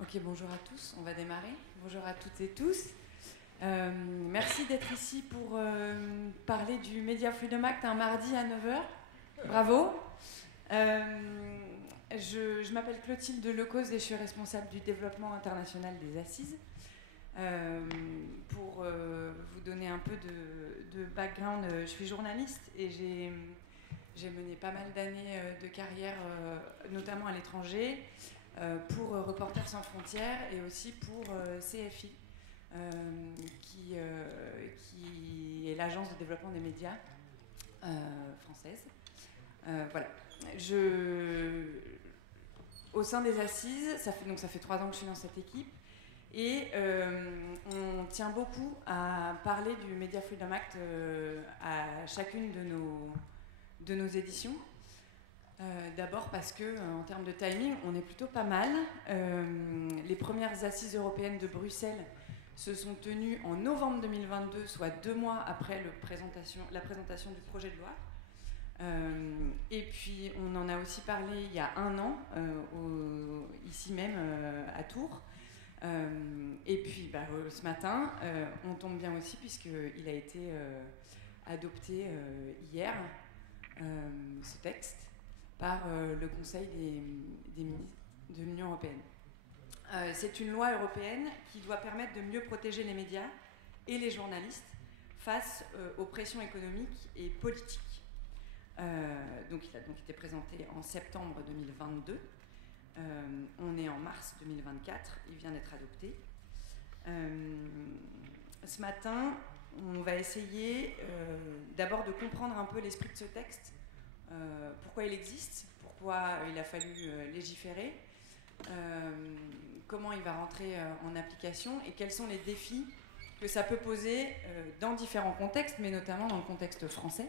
Ok, bonjour à tous, on va démarrer. Bonjour à toutes et tous. Merci d'être ici pour parler du Media Freedom Act un mardi à 9 h. Bravo. Je m'appelle Clotilde Lecause et je suis responsable du développement international des Assises. Pour vous donner un peu de background, je suis journaliste et j'ai mené pas mal d'années de carrière, notamment à l'étranger, pour Reporters sans frontières et aussi pour CFI, qui est l'agence de développement des médias française. Voilà. Au sein des Assises, ça fait 3 ans que je suis dans cette équipe. Et on tient beaucoup à parler du Media Freedom Act à chacune de nos éditions. D'abord parce que, en termes de timing, on est plutôt pas mal. Les premières assises européennes de Bruxelles se sont tenues en novembre 2022, soit 2 mois après la présentation du projet de loi. Et puis, on en a aussi parlé il y a 1 an, ici même à Tours. Et puis, ce matin, on tombe bien aussi, puisqu'il a été adopté hier, ce texte, par le Conseil des ministres de l'Union européenne. C'est une loi européenne qui doit permettre de mieux protéger les médias et les journalistes face aux pressions économiques et politiques. Donc il a donc été présenté en septembre 2022. On est en mars 2024, il vient d'être adopté. Ce matin, on va essayer d'abord de comprendre un peu l'esprit de ce texte, pourquoi il existe, pourquoi il a fallu légiférer, comment il va rentrer en application et quels sont les défis que ça peut poser dans différents contextes, mais notamment dans le contexte français.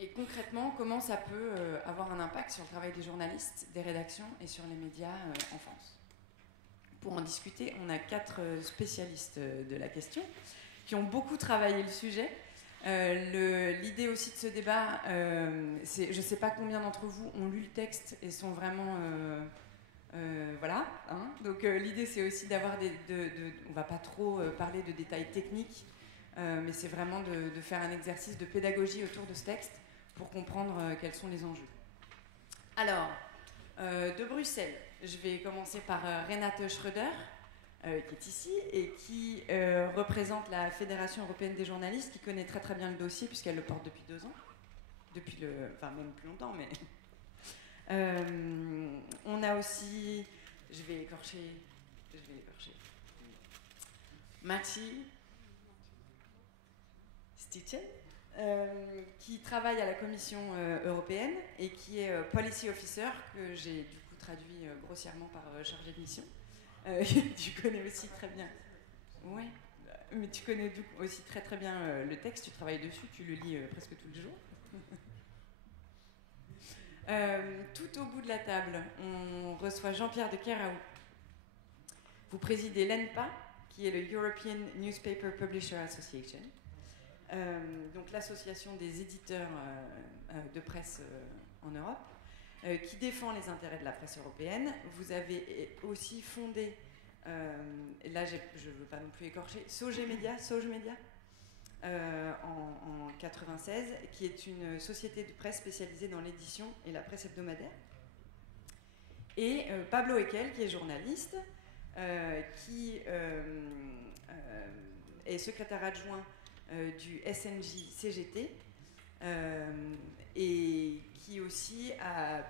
Et concrètement, comment ça peut avoir un impact sur le travail des journalistes, des rédactions et sur les médias en France. Pour en discuter, on a 4 spécialistes de la question qui ont beaucoup travaillé le sujet. L'idée aussi de ce débat, je ne sais pas combien d'entre vous ont lu le texte et sont vraiment... voilà. Hein. Donc l'idée, c'est aussi d'avoir on ne va pas trop parler de détails techniques, mais c'est vraiment de faire un exercice de pédagogie autour de ce texte pour comprendre quels sont les enjeux. Alors, de Bruxelles, je vais commencer par Renate Schröder, qui est ici et qui représente la Fédération européenne des journalistes, qui connaît très très bien le dossier puisqu'elle le porte depuis 2 ans. Enfin même plus longtemps, mais... on a aussi... Je vais écorcher... Mathilde Stichen, qui travaille à la Commission européenne et qui est Policy Officer, que j'ai du coup traduit grossièrement par chargé de mission. Tu connais aussi très bien. Oui, mais tu connais du coup aussi très très bien le texte, tu travailles dessus, tu le lis presque tous les jours. Tout au bout de la table, on reçoit Jean-Pierre de Keraou. Vous présidez l'ENPA, qui est le European Newspaper Publisher Association. Donc l'association des éditeurs de presse en Europe, qui défend les intérêts de la presse européenne. Vous avez aussi fondé, là je ne veux pas non plus écorcher, Sauge Media, en 96, qui est une société de presse spécialisée dans l'édition et la presse hebdomadaire. Et Pablo Ekel, qui est journaliste, qui est secrétaire adjoint du SNJ CGT et qui aussi a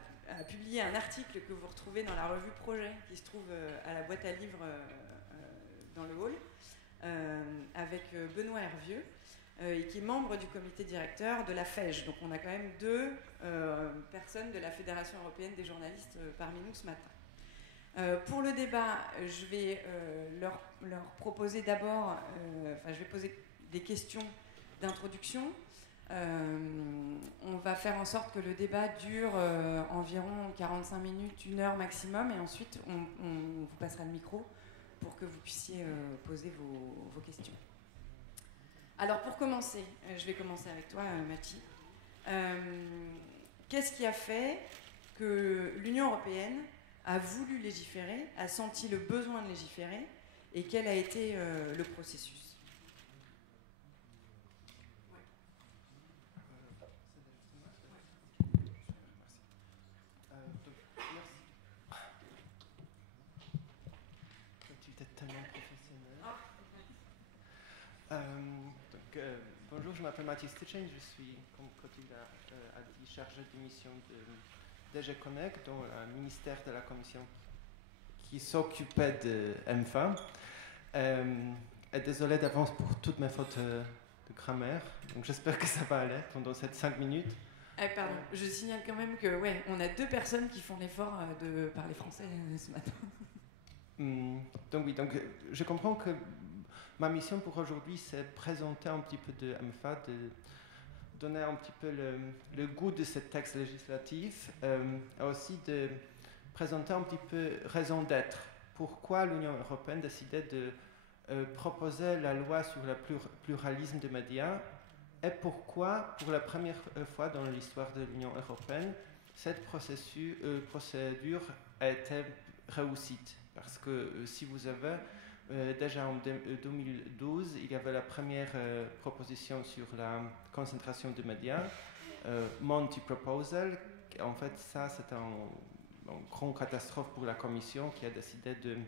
publié un article que vous retrouvez dans la revue Projet, qui se trouve à la boîte à livres dans le hall, avec Benoît Hervieux, et qui est membre du comité directeur de la FEJ. Donc on a quand même 2 personnes de la Fédération européenne des journalistes parmi nous ce matin. Pour le débat, je vais leur proposer d'abord, je vais poser des questions d'introduction. On va faire en sorte que le débat dure environ 45 minutes, 1 heure maximum, et ensuite on vous passera le micro pour que vous puissiez poser vos questions. Alors pour commencer, je vais commencer avec toi, Mathie. Qu'est-ce qui a fait que l'Union européenne a voulu légiférer, a senti le besoin de légiférer, et quel a été le processus. Bonjour, je m'appelle Mathis Titchen, je suis, comme Clotilde a dit, chargé de mission de DG Connect, dans le ministère de la Commission qui s'occupait de MFA. Et désolé d'avance pour toutes mes fautes de grammaire, donc j'espère que ça va aller pendant ces 5 minutes. Pardon, je signale quand même que ouais, on a 2 personnes qui font l'effort de parler français ce matin. Donc oui, je comprends que ma mission pour aujourd'hui, c'est présenter un petit peu de MFA, de donner un petit peu le goût de ce texte législatif, et aussi de présenter un petit peu raison d'être. Pourquoi l'Union européenne décidait de proposer la loi sur le pluralisme des médias, et pourquoi, pour la première fois dans l'histoire de l'Union européenne, cette procédure a été réussite. Parce que si vous avez déjà en 2012, il y avait la première proposition sur la concentration des médias, Monti Proposal. En fait, ça, c'est une grande catastrophe pour la Commission qui a décidé de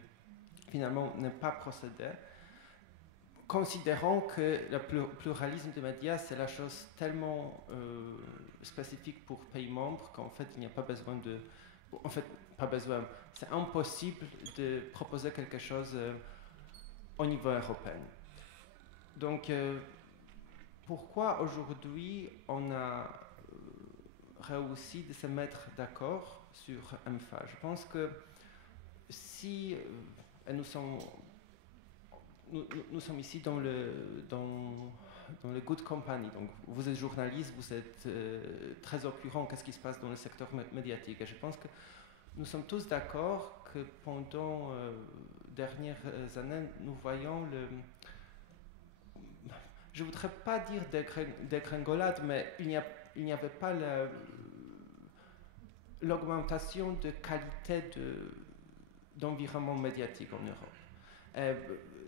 finalement ne pas procéder, considérant que le pluralisme des médias, c'est la chose tellement spécifique pour pays membres qu'en fait, il n'y a pas besoin de... En fait, pas besoin. C'est impossible de proposer quelque chose au niveau européen. Donc, pourquoi aujourd'hui on a réussi de se mettre d'accord sur MFA? Je pense que si nous sommes ici dans le good company, donc vous êtes journaliste, vous êtes très au courant de ce qui se passe dans le secteur médiatique, et je pense que nous sommes tous d'accord que pendant dernières années, nous voyons je ne voudrais pas dire dégringolade, mais il n'y avait pas l'augmentation de qualité d'environnement médiatique en Europe.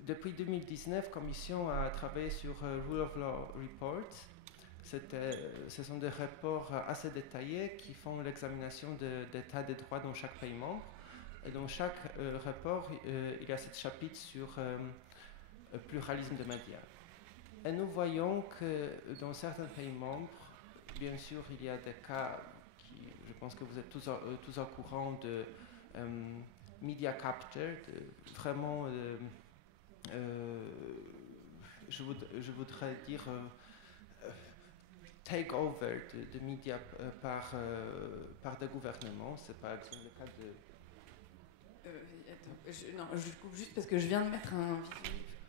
Depuis 2019, la Commission a travaillé sur Rule of Law Reports. Ce sont des rapports assez détaillés qui font l'examination de l'état des droits dans chaque pays membre. Et dans chaque rapport, il y a ce chapitre sur le pluralisme des médias. Et nous voyons que dans certains pays membres, bien sûr, il y a des cas qui, je pense que vous êtes tous au courant de media capture, vraiment, je voudrais dire take over de médias par des gouvernements. C'est par exemple le cas de... je coupe juste parce que je viens de mettre un vidéo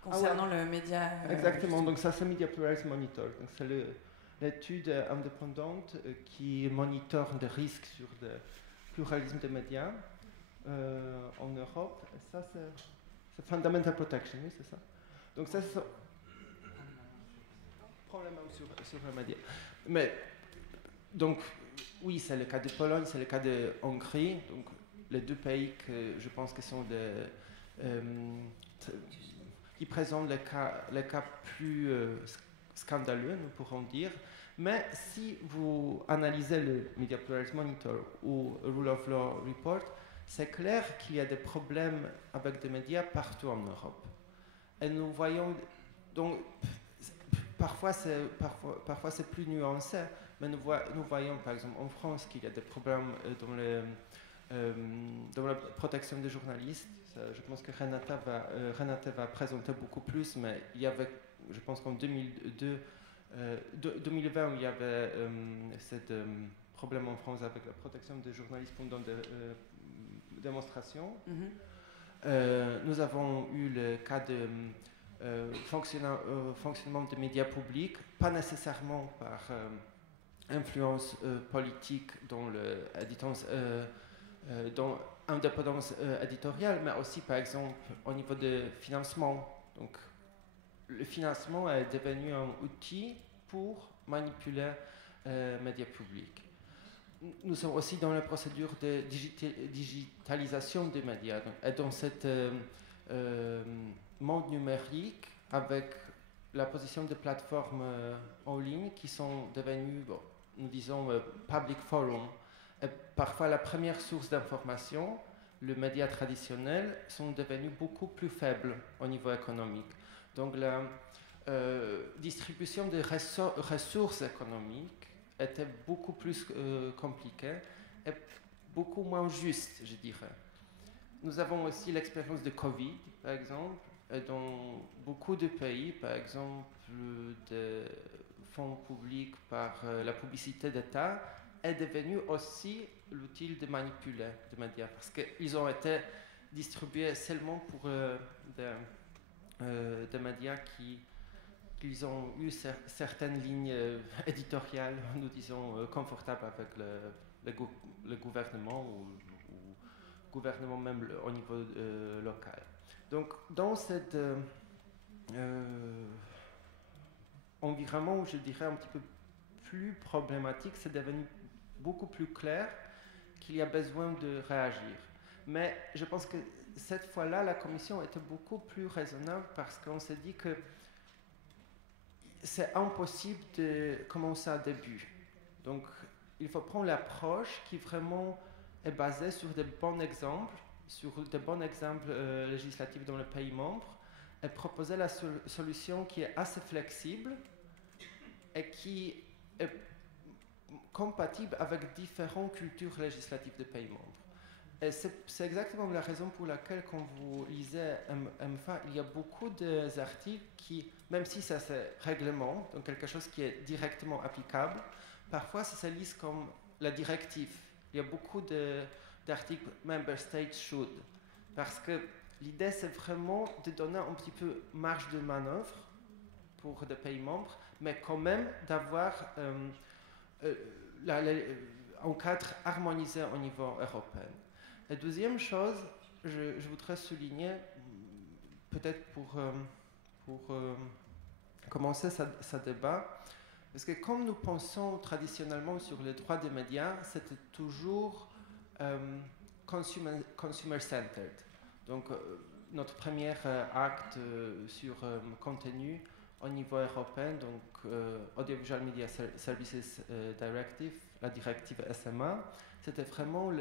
concernant le média. Exactement, donc ça c'est Media Pluralism Monitor. Donc c'est l'étude indépendante qui monitore des risques sur le pluralisme des médias en Europe. Et ça c'est Fundamental Protection, oui, c'est ça. Donc ça c'est problème sur les médias. Mais donc oui, c'est le cas de Pologne, c'est le cas de Hongrie. Donc les 2 pays que je pense que sont qui présentent les cas plus scandaleux, nous pourrons dire. Mais si vous analysez le Media Pluralism Monitor ou Rule of Law Report, c'est clair qu'il y a des problèmes avec des médias partout en Europe. Et nous voyons, donc, parfois c'est plus nuancé, mais nous voyons par exemple en France qu'il y a des problèmes dans la protection des journalistes. Je pense que Renata va présenter beaucoup plus, mais il y avait, je pense qu'en 2020, il y avait ce problème en France avec la protection des journalistes pendant des démonstrations. Nous avons eu le cas de fonctionnement des médias publics, pas nécessairement par influence politique dans l'indépendance éditoriale, mais aussi par exemple au niveau de financement. Donc, le financement est devenu un outil pour manipuler les médias publics. nous sommes aussi dans la procédure de digitalisation des médias. Et dans cet monde numérique, avec la position des plateformes en ligne qui sont devenues, bon, nous disons, public forum, et parfois la première source d'information, les médias traditionnels, sont devenus beaucoup plus faibles au niveau économique. Donc la distribution des ressources économiques était beaucoup plus compliquée et beaucoup moins juste, je dirais. Nous avons aussi l'expérience de Covid, par exemple, et dans beaucoup de pays, par exemple, des fonds publics par la publicité d'État est devenu aussi l'outil de manipuler les médias, parce qu'ils ont été distribués seulement pour des médias qu'ils ont eu certaines lignes éditoriales, nous disons, confortables avec le gouvernement ou gouvernement même au niveau local. Donc, dans cet environnement, je dirais, un petit peu plus problématique, c'est devenu beaucoup plus clair qu'il y a besoin de réagir. Mais je pense que cette fois-là, la Commission était beaucoup plus raisonnable parce qu'on s'est dit que c'est impossible de commencer à début. Donc, il faut prendre l'approche qui vraiment est basée sur des bons exemples, législatifs dans les pays membres, et proposer la solution qui est assez flexible et qui est compatible avec différentes cultures législatives des pays membres. Et c'est exactement la raison pour laquelle, quand vous lisez MFA, il y a beaucoup d'articles qui, même si ça c'est règlement, donc quelque chose qui est directement applicable, parfois ça se lit comme la directive. Il y a beaucoup d'articles « Member States should », parce que l'idée c'est vraiment de donner un petit peu marge de manœuvre pour des pays membres, mais quand même d'avoir un cadre harmonisé au niveau européen. La deuxième chose, je voudrais souligner, peut-être pour commencer ce débat, parce que comme nous pensons traditionnellement sur les droits des médias, c'était toujours consumer-centered. Donc, notre premier acte sur contenu au niveau européen, donc Audiovisual Media Services Directive, la directive SMA, c'était vraiment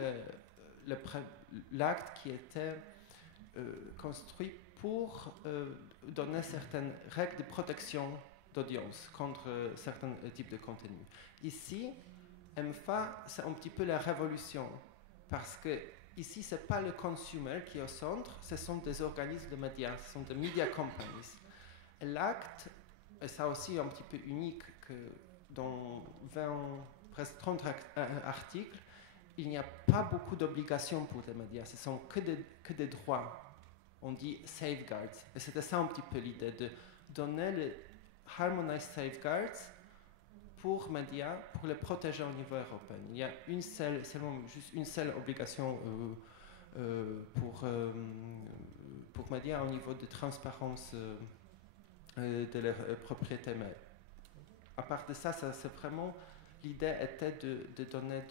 l'acte qui était construit pour donner certaines règles de protection d'audience contre certains types de contenus. Ici, MFA, c'est un petit peu la révolution, parce que ici, ce n'est pas le consumer qui est au centre, ce sont des organismes de médias, ce sont des media companies. Et l'acte, et ça aussi un petit peu unique, que dans 20, presque 30 articles, il n'y a pas beaucoup d'obligations pour les médias, ce sont que des droits. On dit safeguards. Et c'était ça un petit peu l'idée, de donner les harmonized safeguards pour médias, pour les protéger au niveau européen. Il y a seulement juste une seule obligation pour médias au niveau de transparence de leur propriété. Mais à part de ça, c'est vraiment, l'idée était de donner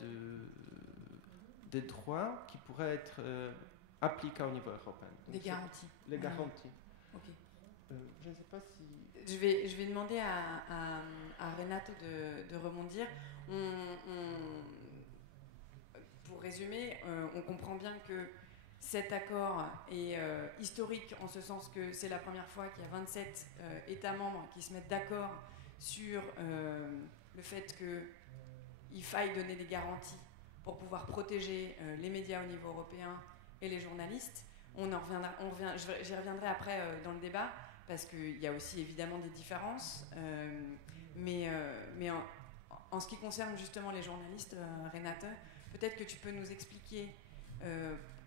des droits qui pourraient être appliqués au niveau européen. Des garanties. Les garanties. Ok. Je ne sais pas si... Je vais demander à Renato de rebondir. Pour résumer, on comprend bien que cet accord est historique en ce sens que c'est la première fois qu'il y a 27 États membres qui se mettent d'accord sur le fait qu'il faille donner des garanties pour pouvoir protéger les médias au niveau européen et les journalistes. J'y reviendrai après dans le débat, parce qu'il y a aussi évidemment des différences, mais en ce qui concerne justement les journalistes, Renate, peut-être que tu peux nous expliquer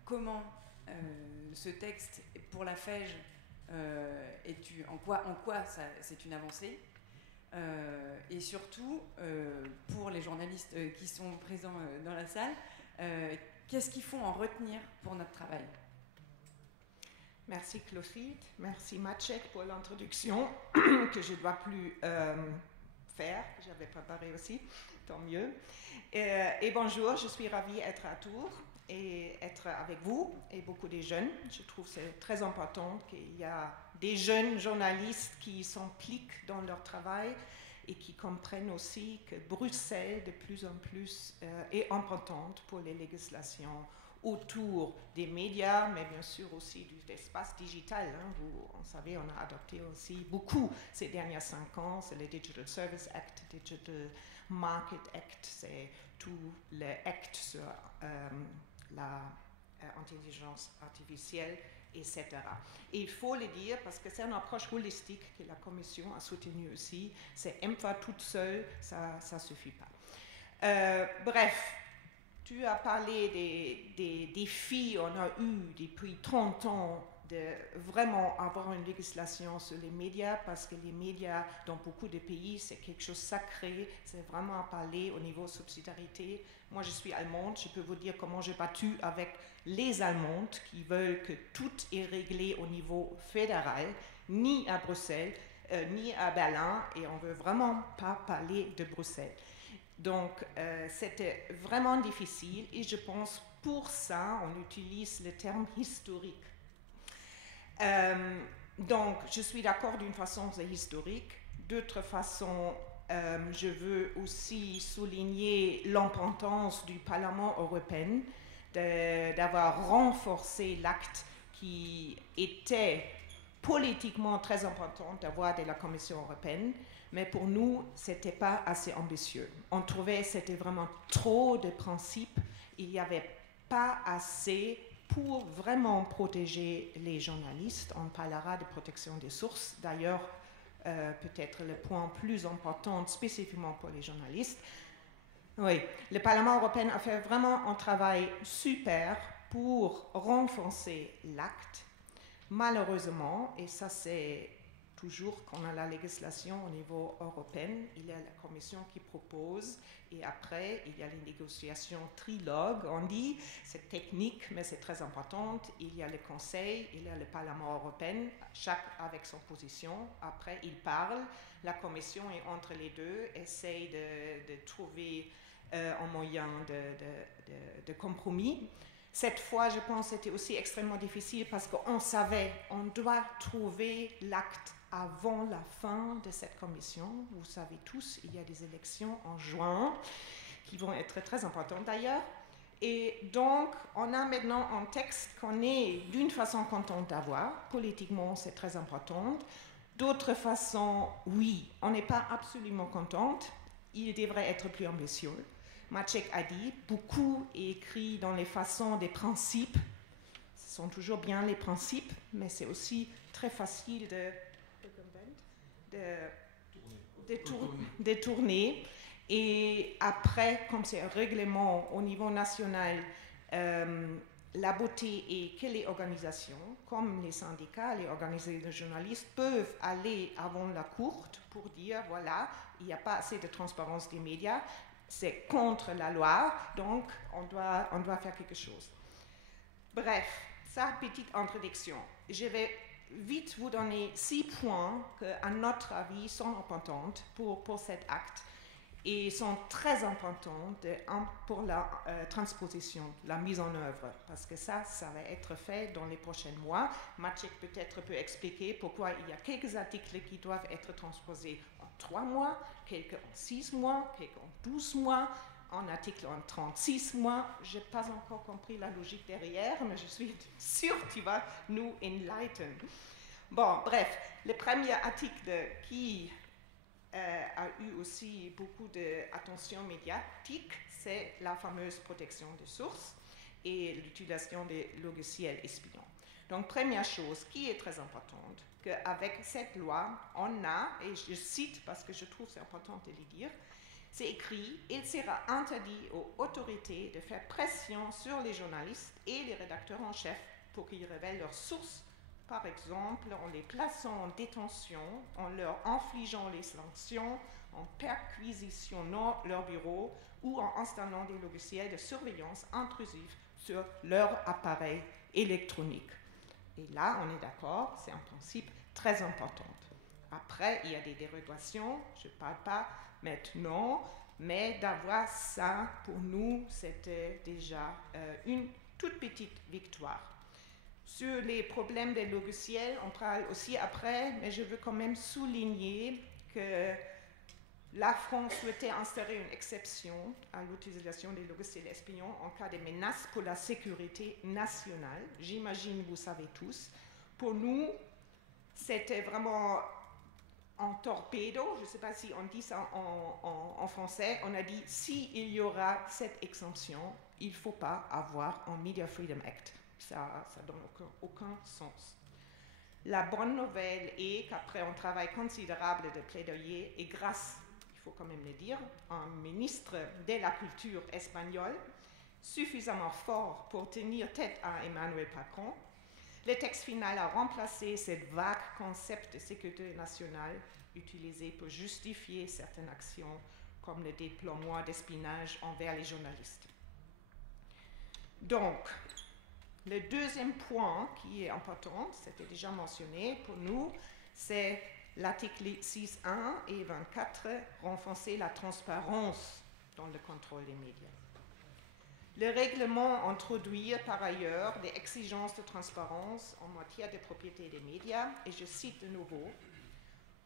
comment ce texte pour la FEJ en quoi c'est une avancée, et surtout pour les journalistes qui sont présents dans la salle, qu'est-ce qu'il faut en retenir pour notre travail? Merci Clotilde, merci Maciek pour l'introduction que je ne dois plus faire, que j'avais préparé aussi, tant mieux. Et bonjour, je suis ravie d'être à Tours et être avec vous et beaucoup de jeunes. Je trouve que c'est très important qu'il y a des jeunes journalistes qui s'impliquent dans leur travail et qui comprennent aussi que Bruxelles, de plus en plus, est importante pour les législations autour des médias, mais bien sûr aussi de l'espace digital. Hein. Vous savez, on a adopté aussi beaucoup ces derniers 5 ans. C'est le Digital Service Act, Digital Market Act, c'est tout le acte sur l'intelligence artificielle, etc. Et il faut le dire parce que c'est une approche holistique que la Commission a soutenue aussi. C'est EMFA toute seule, ça ne suffit pas. Bref, tu as parlé des défis qu'on a eu depuis 30 ans de vraiment avoir une législation sur les médias parce que les médias dans beaucoup de pays c'est quelque chose de sacré, c'est vraiment à parler au niveau subsidiarité. Moi je suis allemande, je peux vous dire comment j'ai battu avec les Allemandes qui veulent que tout est réglé au niveau fédéral, ni à Bruxelles, ni à Berlin, et on ne veut vraiment pas parler de Bruxelles. Donc, c'était vraiment difficile et je pense pour ça, on utilise le terme historique. Donc, je suis d'accord d'une façon, c'est historique. D'autre façon, je veux aussi souligner l'importance du Parlement européen d'avoir renforcé l'acte qui était politiquement très important d'avoir de la Commission européenne. Mais pour nous, ce n'était pas assez ambitieux. On trouvait que c'était vraiment trop de principes. Il n'y avait pas assez pour vraiment protéger les journalistes. On parlera de protection des sources. D'ailleurs, peut-être le point plus important spécifiquement pour les journalistes. Oui, le Parlement européen a fait vraiment un travail super pour renforcer l'acte. Malheureusement, et ça c'est toujours quand on a la législation au niveau européen, il y a la Commission qui propose et après il y a les négociations trilogues, on dit, c'est technique mais c'est très important, il y a le Conseil, il y a le Parlement européen, chaque avec son position, après il parle, la Commission est entre les deux, essaye de trouver un moyen de compromis. Cette fois, je pense, c'était aussi extrêmement difficile parce qu'on savait, on doit trouver l'acte avant la fin de cette commission. Vous savez tous, il y a des élections en juin qui vont être très importantes d'ailleurs. Et donc, on a maintenant un texte qu'on est d'une façon content d'avoir. Politiquement, c'est très important. D'autre façon, oui, on n'est pas absolument contente. Il devrait être plus ambitieux. Maciek a dit, beaucoup est écrit dans les façons des principes. Ce sont toujours bien les principes, mais c'est aussi très facile de tourner. Et après, comme c'est un règlement au niveau national, la beauté est que les organisations, comme les syndicats, les organisations de journalistes, peuvent aller avant la Cour pour dire, voilà, il n'y a pas assez de transparence des médias, c'est contre la loi, donc on doit faire quelque chose. Bref, ça, petite introduction. Je vais vite vous donner 6 points qui, à notre avis, sont importants pour cet acte et sont très importants pour la transposition, la mise en œuvre, parce que ça va être fait dans les prochains mois. Maciek peut-être peut expliquer pourquoi il y a quelques articles qui doivent être transposés en 3 mois, quelques en 6 mois, quelques en 12 mois, un article en 36 mois. Je n'ai pas encore compris la logique derrière, mais je suis sûre que tu vas nous enlighten. Bon, bref, le premier article qui a eu aussi beaucoup d'attention médiatique, c'est la fameuse protection des sources et l'utilisation des logiciels espions. Donc, première chose qui est très importante, qu'avec cette loi, on a, et je cite parce que je trouve c'est important de le dire, c'est écrit, il sera interdit aux autorités de faire pression sur les journalistes et les rédacteurs en chef pour qu'ils révèlent leurs sources, par exemple en les plaçant en détention, en leur infligeant les sanctions, en perquisitionnant leur bureau ou en installant des logiciels de surveillance intrusifs sur leur appareil électronique. Et là, on est d'accord, c'est un principe très important. Après, il y a des dérogations, je ne parle pas maintenant, mais d'avoir ça, pour nous, c'était déjà une toute petite victoire. Sur les problèmes des logiciels, on parle aussi après, mais je veux quand même souligner que la France souhaitait instaurer une exception à l'utilisation des logiciels espions en cas de menace pour la sécurité nationale. J'imagine, vous savez tous. Pour nous, c'était vraiment en torpedo, je ne sais pas si on dit ça en français, on a dit s'il y aura cette exemption, il ne faut pas avoir un Media Freedom Act. Ça ne donne aucun sens. La bonne nouvelle est qu'après un travail considérable de plaidoyer, et grâce, il faut quand même le dire, à un ministre de la culture espagnol suffisamment fort pour tenir tête à Emmanuel Macron, le texte final a remplacé ce vague concept de sécurité nationale utilisé pour justifier certaines actions comme le déploiement d'espionnage envers les journalistes. Donc, le deuxième point qui est important, c'était déjà mentionné pour nous, c'est l'article 6.1 et 24, renforcer la transparence dans le contrôle des médias. Le règlement introduit par ailleurs des exigences de transparence en matière de propriété des médias, et je cite de nouveau,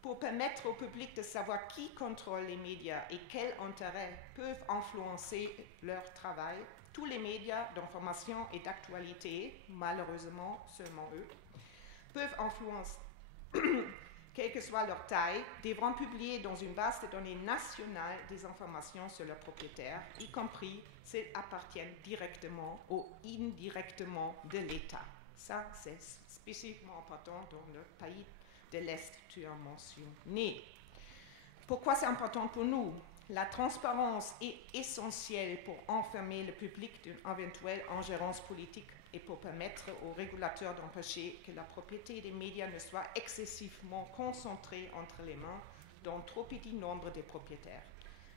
pour permettre au public de savoir qui contrôle les médias et quels intérêts peuvent influencer leur travail. Tous les médias d'information et d'actualité, malheureusement seulement eux, peuvent influencer, quelle que soit leur taille, devront publier dans une base de données nationale des informations sur leurs propriétaires, y compris s'ils appartiennent directement ou indirectement de l'État. Ça, c'est spécifiquement important dans le pays de l'Est, tu as mentionné. Pourquoi c'est important pour nous? La transparence est essentielle pour enfermer le public d'une éventuelle ingérence politique et pour permettre aux régulateurs d'empêcher que la propriété des médias ne soit excessivement concentrée entre les mains d'un trop petit nombre de propriétaires,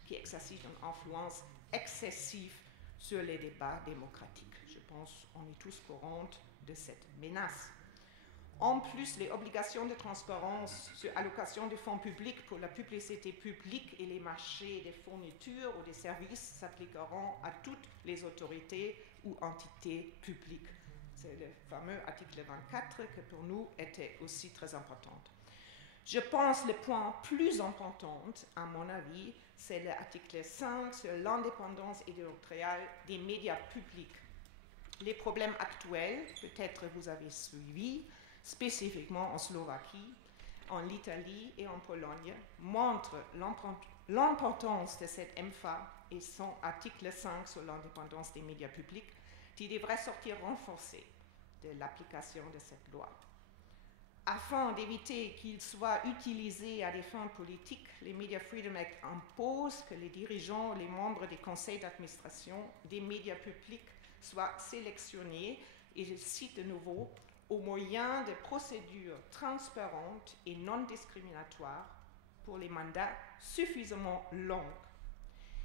qui exercent une influence excessive sur les débats démocratiques. Je pense qu'on est tous courants de cette menace. En plus, les obligations de transparence sur allocation de fonds publics pour la publicité publique et les marchés des fournitures ou des services s'appliqueront à toutes les autorités ou entités publiques. C'est le fameux article 24 qui pour nous était aussi très important. Je pense que le point plus important, à mon avis, c'est l'article 5 sur l'indépendance éditoriale des médias publics. Les problèmes actuels, peut-être vous avez suivi, spécifiquement en Slovaquie, en Italie et en Pologne, montrent l'importance de cette MFA et son article 5 sur l'indépendance des médias publics qui devrait sortir renforcé de l'application de cette loi. Afin d'éviter qu'il soit utilisé à des fins politiques, les Media Freedom Act imposent que les dirigeants, les membres des conseils d'administration des médias publics soient sélectionnés, et je cite de nouveau, au moyen de procédures transparentes et non discriminatoires pour les mandats suffisamment longs.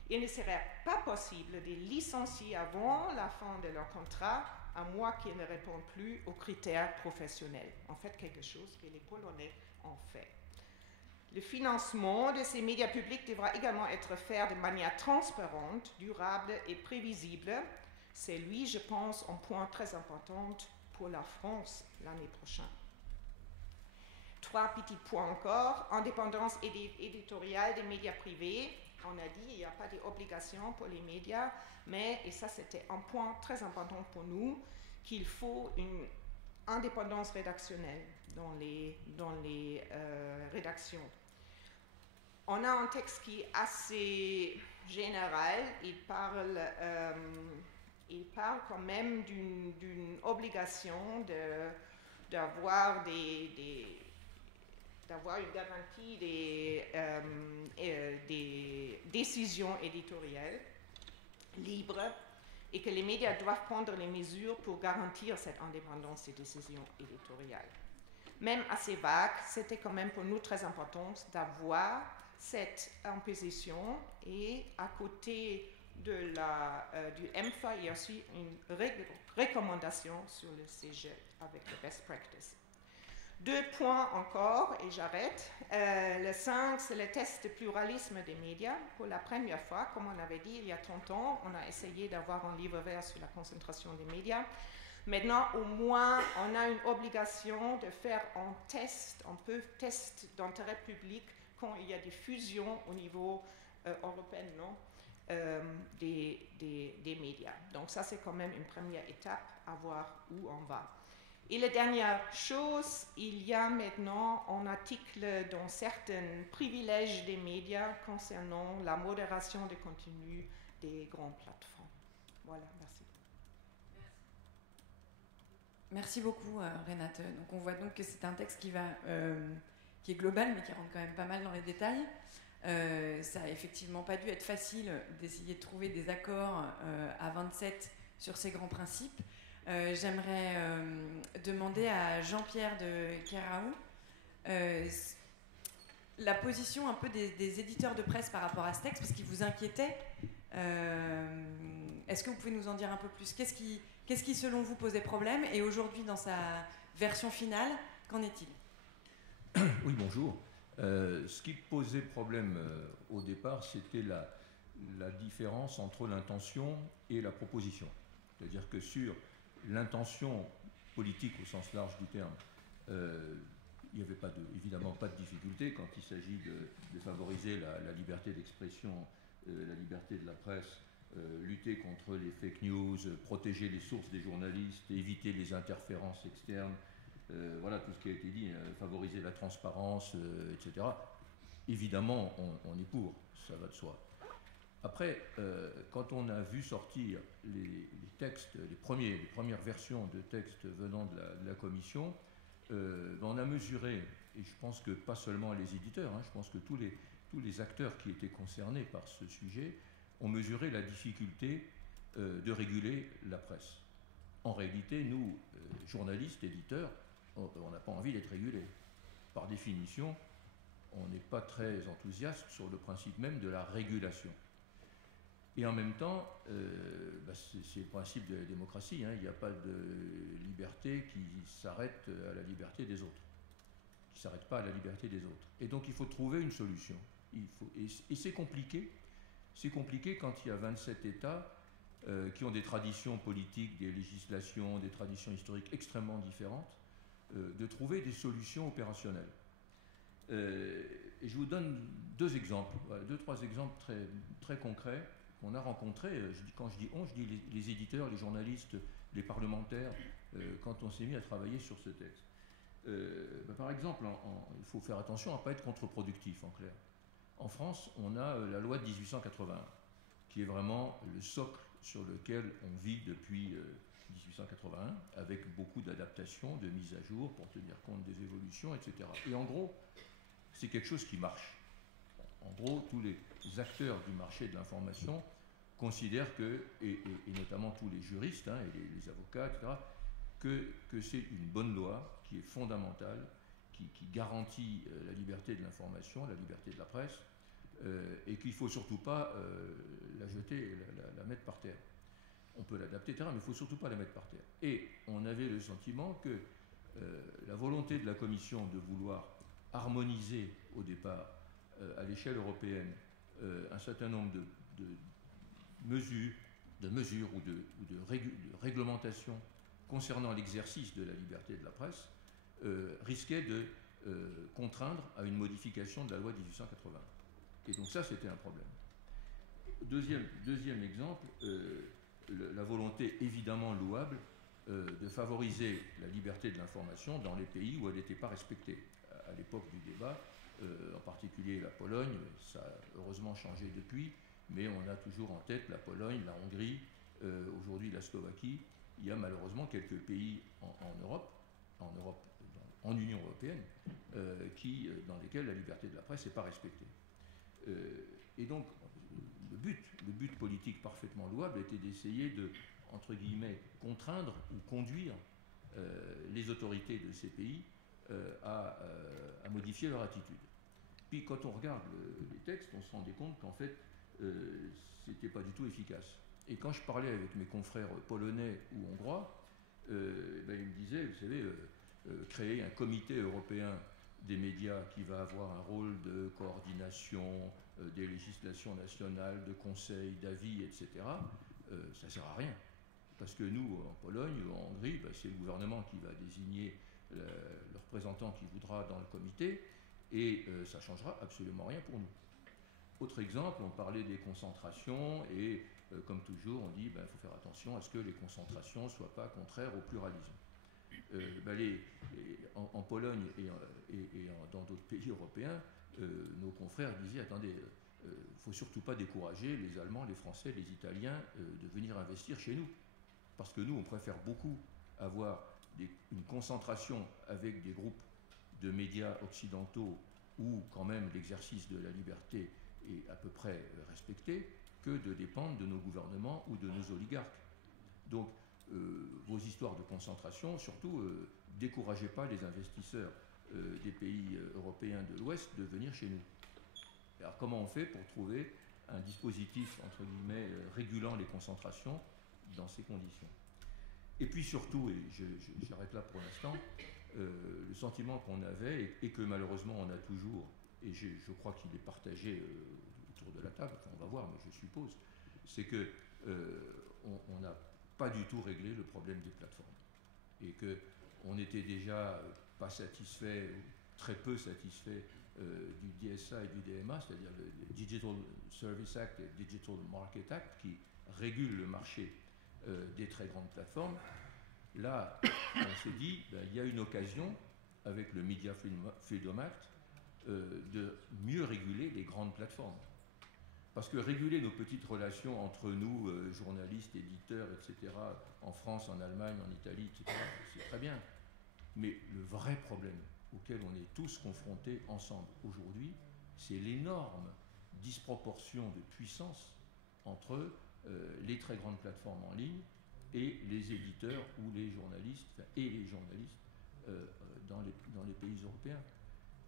Il ne serait pas possible de licencier avant la fin de leur contrat, à moins qu'ils ne répondent plus aux critères professionnels. En fait, quelque chose que les Polonais ont fait. Le financement de ces médias publics devra également être fait de manière transparente, durable et prévisible. C'est lui, je pense, un point très important pour la France l'année prochaine. 3 petits points encore. Indépendance éditoriale des médias privés. On a dit qu'il n'y a pas d'obligation pour les médias, mais, et ça c'était un point très important pour nous, qu'il faut une indépendance rédactionnelle dans les rédactions. On a un texte qui est assez général, il parle quand même d'une obligation d'avoir d'avoir une garantie des décisions éditoriales libres et que les médias doivent prendre les mesures pour garantir cette indépendance des décisions éditoriales. Même assez vague, c'était quand même pour nous très important d'avoir cette imposition, et à côté du MFA, il y a aussi une recommandation sur le sujet avec le best practice. 2 points encore, et j'arrête. Le 5, c'est le test de pluralisme des médias. Pour la première fois, comme on avait dit il y a 30 ans, on a essayé d'avoir un livre vert sur la concentration des médias. Maintenant, au moins, on a une obligation de faire un test d'intérêt public quand il y a des fusions au niveau européen, non, des médias. Donc ça, c'est quand même une première étape à voir où on va. Et la dernière chose, il y a maintenant un article dans certains privilèges des médias concernant la modération des contenus des grandes plateformes. Voilà, merci. Merci beaucoup, Renate. Donc on voit donc que c'est un texte qui est global, mais qui rentre quand même pas mal dans les détails. Ça n'a effectivement pas dû être facile d'essayer de trouver des accords à 27 sur ces grands principes. J'aimerais demander à Jean-Pierre de Keraou la position un peu des éditeurs de presse par rapport à ce texte, parce qu'il vous inquiétait. Est-ce que vous pouvez nous en dire un peu plus ? Qu'est-ce qui, selon vous, posait problème ? Et aujourd'hui, dans sa version finale, qu'en est-il ? Oui, bonjour. Ce qui posait problème au départ, c'était la différence entre l'intention et la proposition. C'est-à-dire que sur l'intention politique au sens large du terme, il n'y avait évidemment pas de difficulté quand il s'agit de favoriser la liberté d'expression, la liberté de la presse, lutter contre les fake news, protéger les sources des journalistes, éviter les interférences externes, voilà tout ce qui a été dit, favoriser la transparence, etc. Évidemment, on est pour, ça va de soi. Après, quand on a vu sortir les textes, les premières versions de textes venant de la Commission, on a mesuré, et je pense que pas seulement les éditeurs, je pense que tous les acteurs qui étaient concernés par ce sujet ont mesuré la difficulté de réguler la presse. En réalité, nous, journalistes, éditeurs, on n'a pas envie d'être régulés. Par définition, on n'est pas très enthousiaste sur le principe même de la régulation. Et en même temps, c'est le principe de la démocratie. Il n'y a pas de liberté qui s'arrête à la liberté des autres, qui ne s'arrête pas à la liberté des autres. Et donc il faut trouver une solution. Et c'est compliqué. C'est compliqué quand il y a 27 États qui ont des traditions politiques, des législations, des traditions historiques extrêmement différentes, de trouver des solutions opérationnelles. Et je vous donne deux exemples, deux, trois exemples très, très concrets qu'on a rencontrés. Quand je dis on, je dis les éditeurs, les journalistes, les parlementaires, quand on s'est mis à travailler sur ce texte. Par exemple, il faut faire attention à ne pas être contre-productif, en clair. En France, on a la loi de 1881, qui est vraiment le socle sur lequel on vit depuis 1881, avec beaucoup d'adaptations, de mises à jour pour tenir compte des évolutions, etc. Et en gros, c'est quelque chose qui marche. En gros, tous les acteurs du marché de l'information considèrent que, et notamment tous les juristes et les avocats, etc., que c'est une bonne loi qui est fondamentale, qui garantit la liberté de l'information, la liberté de la presse, et qu'il ne faut surtout pas la jeter, la mettre par terre. On peut l'adapter, etc., mais il ne faut surtout pas la mettre par terre. Et on avait le sentiment que la volonté de la Commission de vouloir harmoniser au départ à l'échelle européenne un certain nombre de mesures ou de réglementations concernant l'exercice de la liberté de la presse risquait de contraindre à une modification de la loi de 1880. Et donc ça, c'était un problème. Deuxième exemple, la volonté évidemment louable de favoriser la liberté de l'information dans les pays où elle n'était pas respectée. À l'époque du débat, en particulier la Pologne, ça a heureusement changé depuis, mais on a toujours en tête la Pologne, la Hongrie, aujourd'hui la Slovaquie. Il y a malheureusement quelques pays en Europe, en Union européenne, dans lesquels la liberté de la presse n'est pas respectée. Et donc, le but politique parfaitement louable était d'essayer de, entre guillemets, contraindre ou conduire les autorités de ces pays à modifier leur attitude. Puis quand on regarde les textes, on se rendait compte qu'en fait, c'était pas du tout efficace. Et quand je parlais avec mes confrères polonais ou hongrois, ils me disaient, vous savez, créer un comité européen des médias qui va avoir un rôle de coordination des législations nationales, de conseil, d'avis, etc., ça ne sert à rien. Parce que nous, en Pologne ou en Hongrie, c'est le gouvernement qui va désigner le représentant qui voudra dans le comité, et ça ne changera absolument rien pour nous. Autre exemple, on parlait des concentrations, et comme toujours, on dit qu'il faut faire attention à ce que les concentrations ne soient pas contraires au pluralisme. En Pologne et dans d'autres pays européens, nos confrères disaient, attendez, il ne faut surtout pas décourager les Allemands, les Français, les Italiens de venir investir chez nous. Parce que nous, on préfère beaucoup avoir une concentration avec des groupes de médias occidentaux où quand même l'exercice de la liberté est à peu près respecté, que de dépendre de nos gouvernements ou de nos oligarques. Donc, vos histoires de concentration, surtout, découragez pas les investisseurs des pays européens de l'Ouest de venir chez nous. Alors, comment on fait pour trouver un dispositif, entre guillemets, régulant les concentrations dans ces conditions? Et puis surtout, et j'arrête là pour l'instant, le sentiment qu'on avait, et que malheureusement on a toujours, et je crois qu'il est partagé autour de la table, enfin on va voir, mais je suppose, c'est que on n'a pas du tout réglé le problème des plateformes. Et qu'on n'était déjà pas satisfait, ou très peu satisfait du DSA et du DMA, c'est-à-dire le Digital Service Act et le Digital Market Act, qui régulent le marché des très grandes plateformes. Là, on s'est dit, il y a une occasion, avec le Media Freedom Act, de mieux réguler les grandes plateformes. Parce que réguler nos petites relations entre nous, journalistes, éditeurs, etc., en France, en Allemagne, en Italie, etc., c'est très bien. Mais le vrai problème auquel on est tous confrontés ensemble aujourd'hui, c'est l'énorme disproportion de puissance entre les très grandes plateformes en ligne et les éditeurs ou les journalistes, dans les pays européens.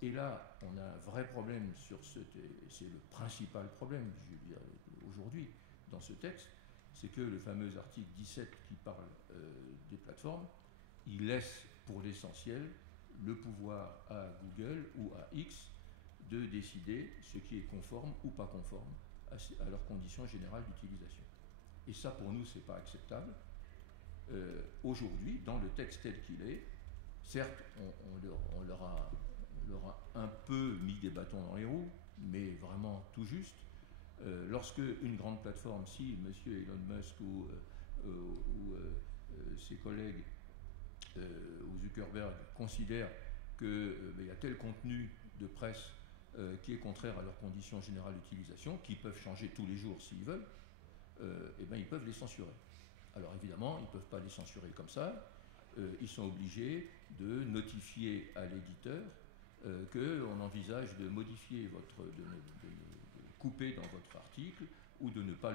Et là, on a un vrai problème c'est le principal problème, je veux dire, aujourd'hui, dans ce texte, c'est que le fameux article 17 qui parle des plateformes, il laisse pour l'essentiel le pouvoir à Google ou à X de décider ce qui est conforme ou pas conforme à leurs conditions générales d'utilisation. Et ça, pour nous, c'est pas acceptable. Aujourd'hui, dans le texte tel qu'il est, certes, on leur a un peu mis des bâtons dans les roues, mais vraiment tout juste. Lorsque une grande plateforme, si M. Elon Musk ou ses collègues ou Zuckerberg considèrent qu'il y a tel contenu de presse qui est contraire à leurs conditions générales d'utilisation, qui peuvent changer tous les jours s'ils veulent, ils peuvent les censurer. Alors évidemment, ils ne peuvent pas les censurer comme ça. Ils sont obligés de notifier à l'éditeur qu'on envisage de modifier de couper dans votre article ou de ne pas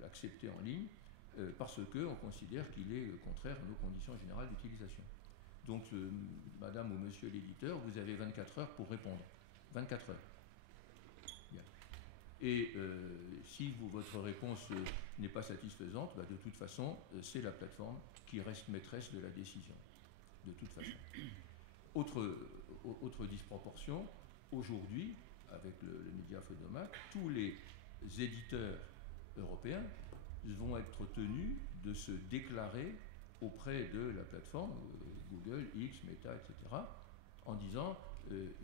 l'accepter en ligne parce qu'on considère qu'il est contraire à nos conditions générales d'utilisation. Donc, madame ou monsieur l'éditeur, vous avez 24 heures pour répondre. 24 heures. Bien. Et si votre réponse n'est pas satisfaisante, de toute façon, c'est la plateforme qui reste maîtresse de la décision. De toute façon. Autre disproportion, aujourd'hui, avec le Media Freedom Act, tous les éditeurs européens vont être tenus de se déclarer auprès de la plateforme, Google, X, Meta, etc., en disant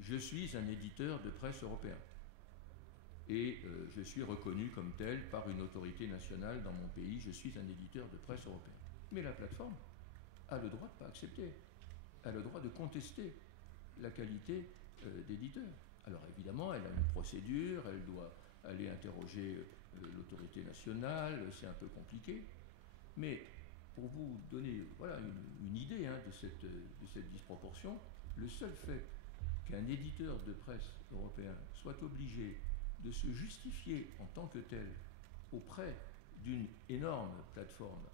je suis un éditeur de presse européen et je suis reconnu comme tel par une autorité nationale dans mon pays, je suis un éditeur de presse européen. Mais la plateforme a le droit de ne pas accepter, a le droit de contester la qualité d'éditeur. Alors évidemment, elle a une procédure, elle doit aller interroger l'autorité nationale, c'est un peu compliqué, mais pour vous donner une idée de cette disproportion, le seul fait qu'un éditeur de presse européen soit obligé de se justifier en tant que tel auprès d'une énorme plateforme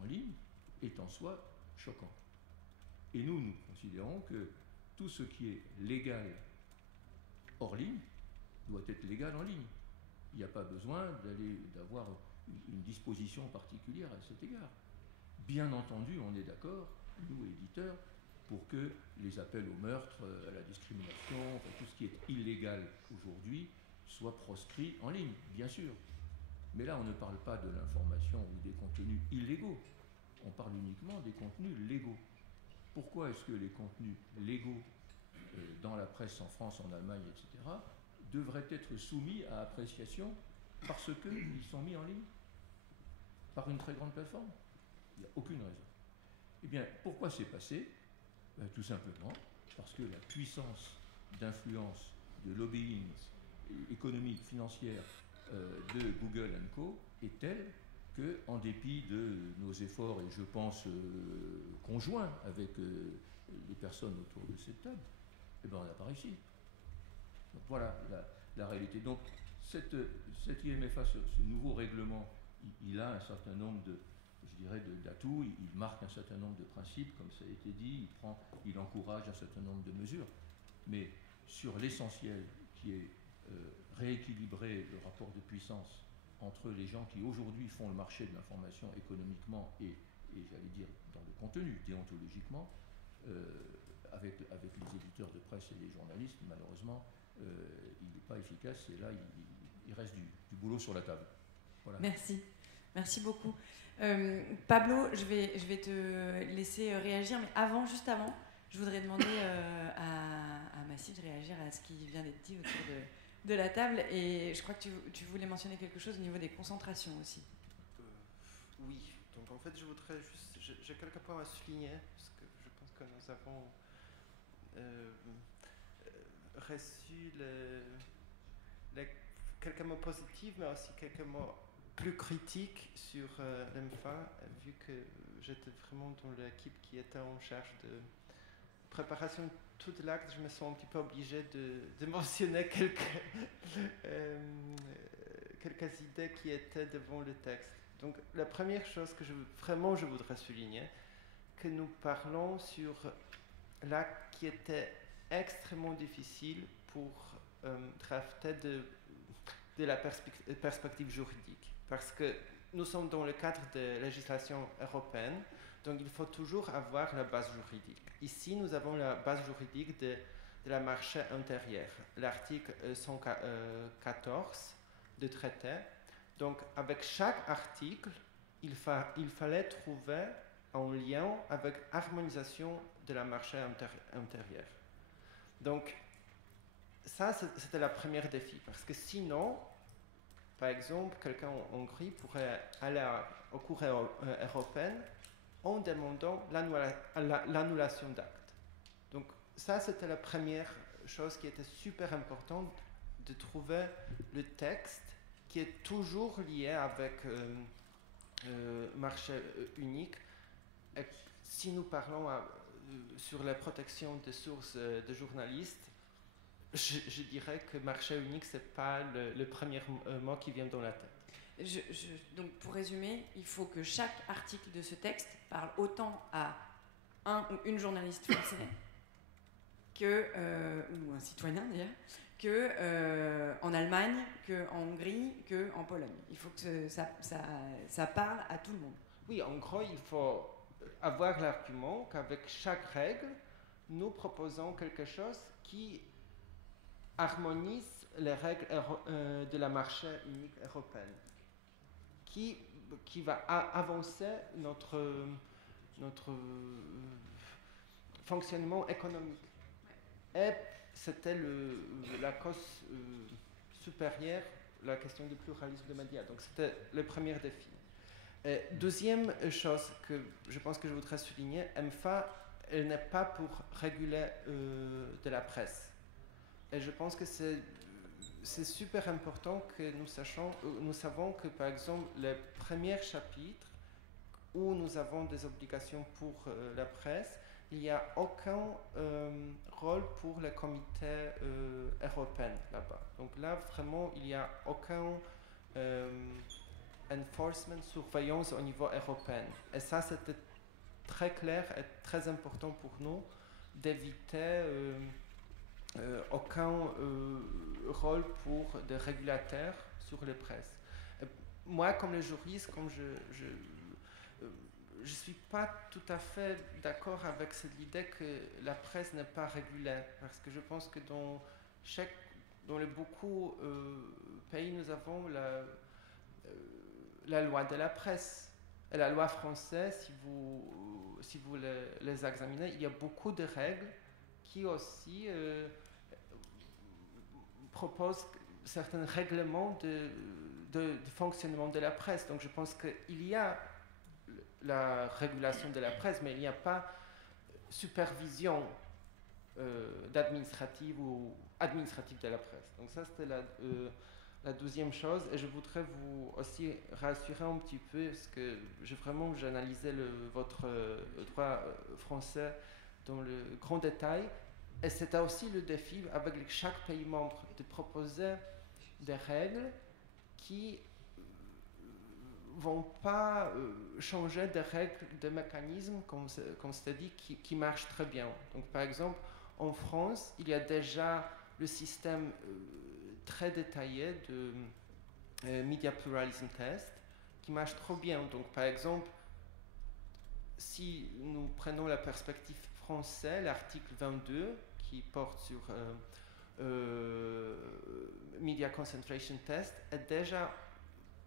en ligne est en soi choquant. Et nous considérons que tout ce qui est légal hors ligne doit être légal en ligne. Il n'y a pas besoin d'avoir une disposition particulière à cet égard. Bien entendu, on est d'accord, nous éditeurs, pour que les appels au meurtre, à la discrimination, enfin, tout ce qui est illégal aujourd'hui, soit proscrit en ligne, bien sûr. Mais là, on ne parle pas de l'information ou des contenus illégaux. On parle uniquement des contenus légaux. Pourquoi est-ce que les contenus légaux dans la presse en France, en Allemagne, etc., devraient être soumis à appréciation parce qu'ils sont mis en ligne par une très grande plateforme? Il n'y a aucune raison. Eh bien, pourquoi c'est passé? Tout simplement parce que la puissance d'influence, de lobbying économique, financière de Google & Co. est telle qu'en dépit de nos efforts, et je pense conjoints avec les personnes autour de cette table, eh ben, on n'a pas réussi. Donc voilà la réalité. Donc cette IMFA, ce nouveau règlement, il a un certain nombre d'atouts, il marque un certain nombre de principes, comme ça a été dit, il encourage un certain nombre de mesures, mais sur l'essentiel qui est rééquilibrer le rapport de puissance entre les gens qui aujourd'hui font le marché de l'information économiquement et j'allais dire dans le contenu, déontologiquement, avec les éditeurs de presse et les journalistes, malheureusement, il n'est pas efficace et là, il reste du boulot sur la table. Voilà. Merci beaucoup. Pablo, je vais te laisser réagir, mais juste avant, je voudrais demander à Massy de réagir à ce qui vient d'être dit autour de la table, et je crois que tu voulais mentionner quelque chose au niveau des concentrations aussi. Oui, donc en fait je voudrais juste, j'ai quelques points à souligner, parce que je pense que nous avons reçu quelques mots positifs, mais aussi quelques mots plus critiques sur l'EMFA, vu que j'étais vraiment dans l'équipe qui était en charge de préparation de tout l'acte. Je me sens un petit peu obligé de mentionner quelques idées qui étaient devant le texte. Donc la première chose que je voudrais souligner, que nous parlons sur l'acte qui était extrêmement difficile pour drafter de la perspective juridique, parce que nous sommes dans le cadre de législation européenne, donc il faut toujours avoir la base juridique. Ici, nous avons la base juridique de la marché intérieur, l'article 114 du traité. Donc, avec chaque article, il fallait trouver un lien avec harmonisation de la marché intérieur. Donc, ça, c'était le premier défi, parce que sinon, par exemple, quelqu'un en Hongrie pourrait aller au Cour européenne en demandant l'annulation d'actes. Donc ça, c'était la première chose qui était super importante, de trouver le texte qui est toujours lié avec marché unique. Et si nous parlons sur la protection des sources de journalistes, je dirais que marché unique, ce n'est pas le premier mot qui vient dans la tête. Donc, pour résumer, il faut que chaque article de ce texte parle autant à un ou une journaliste français ou un citoyen d'ailleurs, qu'en Allemagne, qu'en Hongrie, qu'en Pologne. Il faut que ça parle à tout le monde. Oui, en gros, il faut avoir l'argument qu'avec chaque règle, nous proposons quelque chose qui harmonise les règles de la marché unique européenne, qui va avancer notre fonctionnement économique. Et c'était la cause supérieure, la question du pluralisme des médias. Donc c'était le premier défi. Et deuxième chose que je pense que je voudrais souligner, EMFA, elle n'est pas pour réguler de la presse. Et je pense que c'est super important que nous savons que, par exemple, le premier chapitre où nous avons des obligations pour la presse, il n'y a aucun rôle pour le comité européen là-bas. Donc là, vraiment, il n'y a aucun enforcement, surveillance au niveau européen. Et ça, c'était très clair et très important pour nous d'éviter aucun rôle pour des régulateurs sur les presses. Moi, comme le juriste, comme je ne suis pas tout à fait d'accord avec cette idée que la presse n'est pas régulée, parce que je pense que dans beaucoup pays, nous avons la loi de la presse. Et la loi française, si vous les examinez, il y a beaucoup de règles qui aussi proposent certains règlements de fonctionnement de la presse. Donc je pense qu'il y a la régulation de la presse, mais il n'y a pas supervision administrative de la presse. Donc ça, c'était la deuxième chose. Et je voudrais vous aussi rassurer un petit peu, parce que j'analysais votre droit français dans le grand détail. Et c'était aussi le défi avec chaque pays membre de proposer des règles qui vont pas changer des règles, des mécanismes, comme c'était dit, qui marchent très bien. Donc, par exemple, en France, il y a déjà le système très détaillé de Media Pluralism Test qui marche trop bien. Donc, par exemple, si nous prenons la perspective française, l'article 22 qui porte sur Media Concentration Test est déjà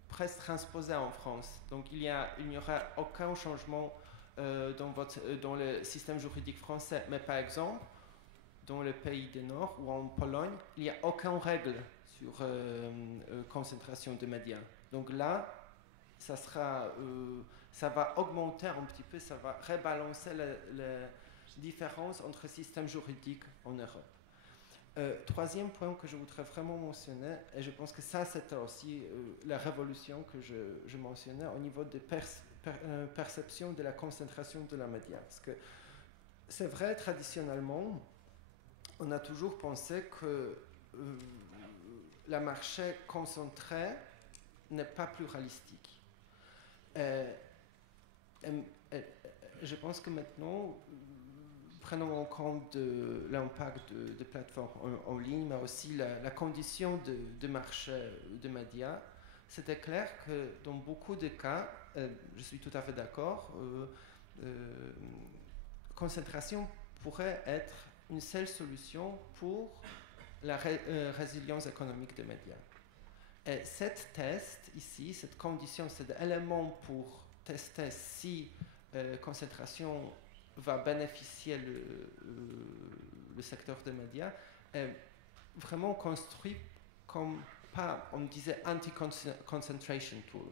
presque transposé en France. Donc il n'y aura aucun changement dans le système juridique français. Mais par exemple, dans les pays du Nord ou en Pologne, il n'y a aucune règle sur concentration de médias. Donc là, ça va augmenter un petit peu, ça va rebalancer la différence entre systèmes juridiques en Europe. Troisième point que je voudrais vraiment mentionner, et je pense que ça c'était aussi la révolution que je mentionnais au niveau de perception de la concentration de la média. Parce que c'est vrai, traditionnellement, on a toujours pensé que le marché concentré n'est pas pluralistique. Je pense que maintenant, prenons en compte l'impact de plateformes en ligne, mais aussi la condition de marché de médias, c'était clair que dans beaucoup de cas, je suis tout à fait d'accord, concentration pourrait être une seule solution pour la résilience économique des médias. Et cette test ici, cette condition, cet élément pour tester si concentration va bénéficier le secteur des médias est vraiment construit comme pas, on disait anti-concentration tool.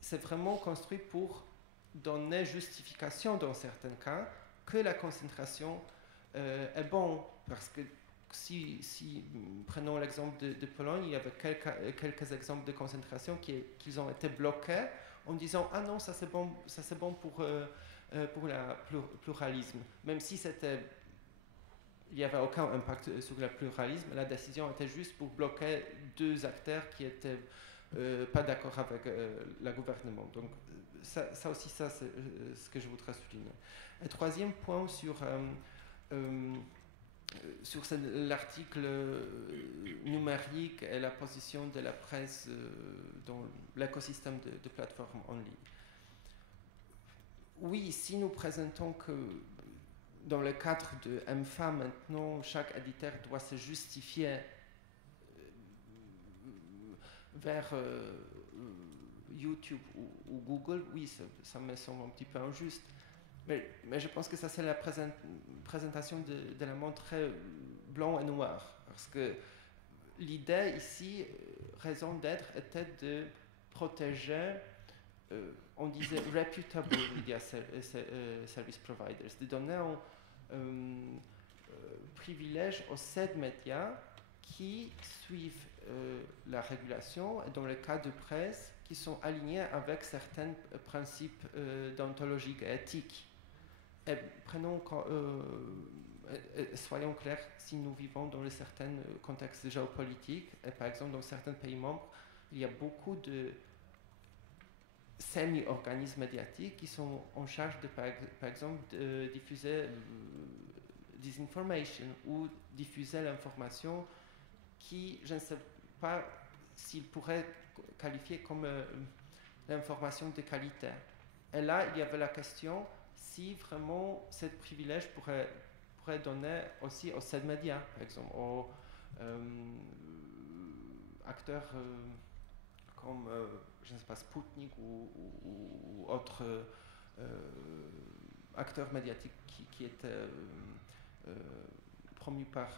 C'est vraiment construit pour donner justification dans certains cas que la concentration est bonne, parce que si prenons l'exemple de Pologne, il y avait quelques exemples de concentration qui ont été bloqués en disant ah non, ça c'est bon pour le pluralisme, même si il n'y avait aucun impact sur le pluralisme, la décision était juste pour bloquer deux acteurs qui n'étaient pas d'accord avec le gouvernement. Donc ça aussi, c'est ce que je voudrais souligner. Et troisième point sur l'article numérique et la position de la presse dans l'écosystème de plateformes en ligne. Oui, si nous présentons que dans le cadre de MFA, maintenant, chaque éditeur doit se justifier vers YouTube ou Google, oui, ça me semble un petit peu injuste. Mais je pense que ça, c'est la présentation de la montre très blanc et noir. Parce que l'idée ici, raison d'être, était de protéger, on disait reputable media service providers, de donner un privilège aux 7 médias qui suivent la régulation et dans le cas de presse qui sont alignés avec certains principes déontologiques et éthiques. Et soyons clairs, si nous vivons dans certains contextes géopolitiques, et par exemple dans certains pays membres, il y a beaucoup de semi-organismes médiatiques qui sont en charge de, par exemple, de diffuser disinformation ou diffuser l'information qui, je ne sais pas s'il pourrait qualifier comme l'information de qualité. Et là, il y avait la question si vraiment ce privilège pourrait donner aussi aux 7 médias, par exemple, aux acteurs comme, je ne sais pas, Sputnik ou autres acteurs médiatiques qui étaient promus par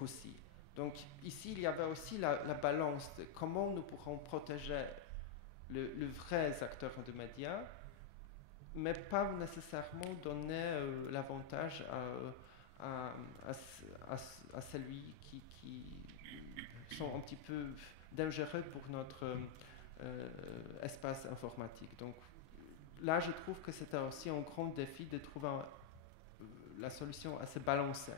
Russie. Donc ici, il y avait aussi la balance de comment nous pourrons protéger le vrai acteur de médias, mais pas nécessairement donner l'avantage à celui qui sont un petit peu dangereux pour notre espace informatique. Donc là, je trouve que c'était aussi un grand défi de trouver la solution assez balancée.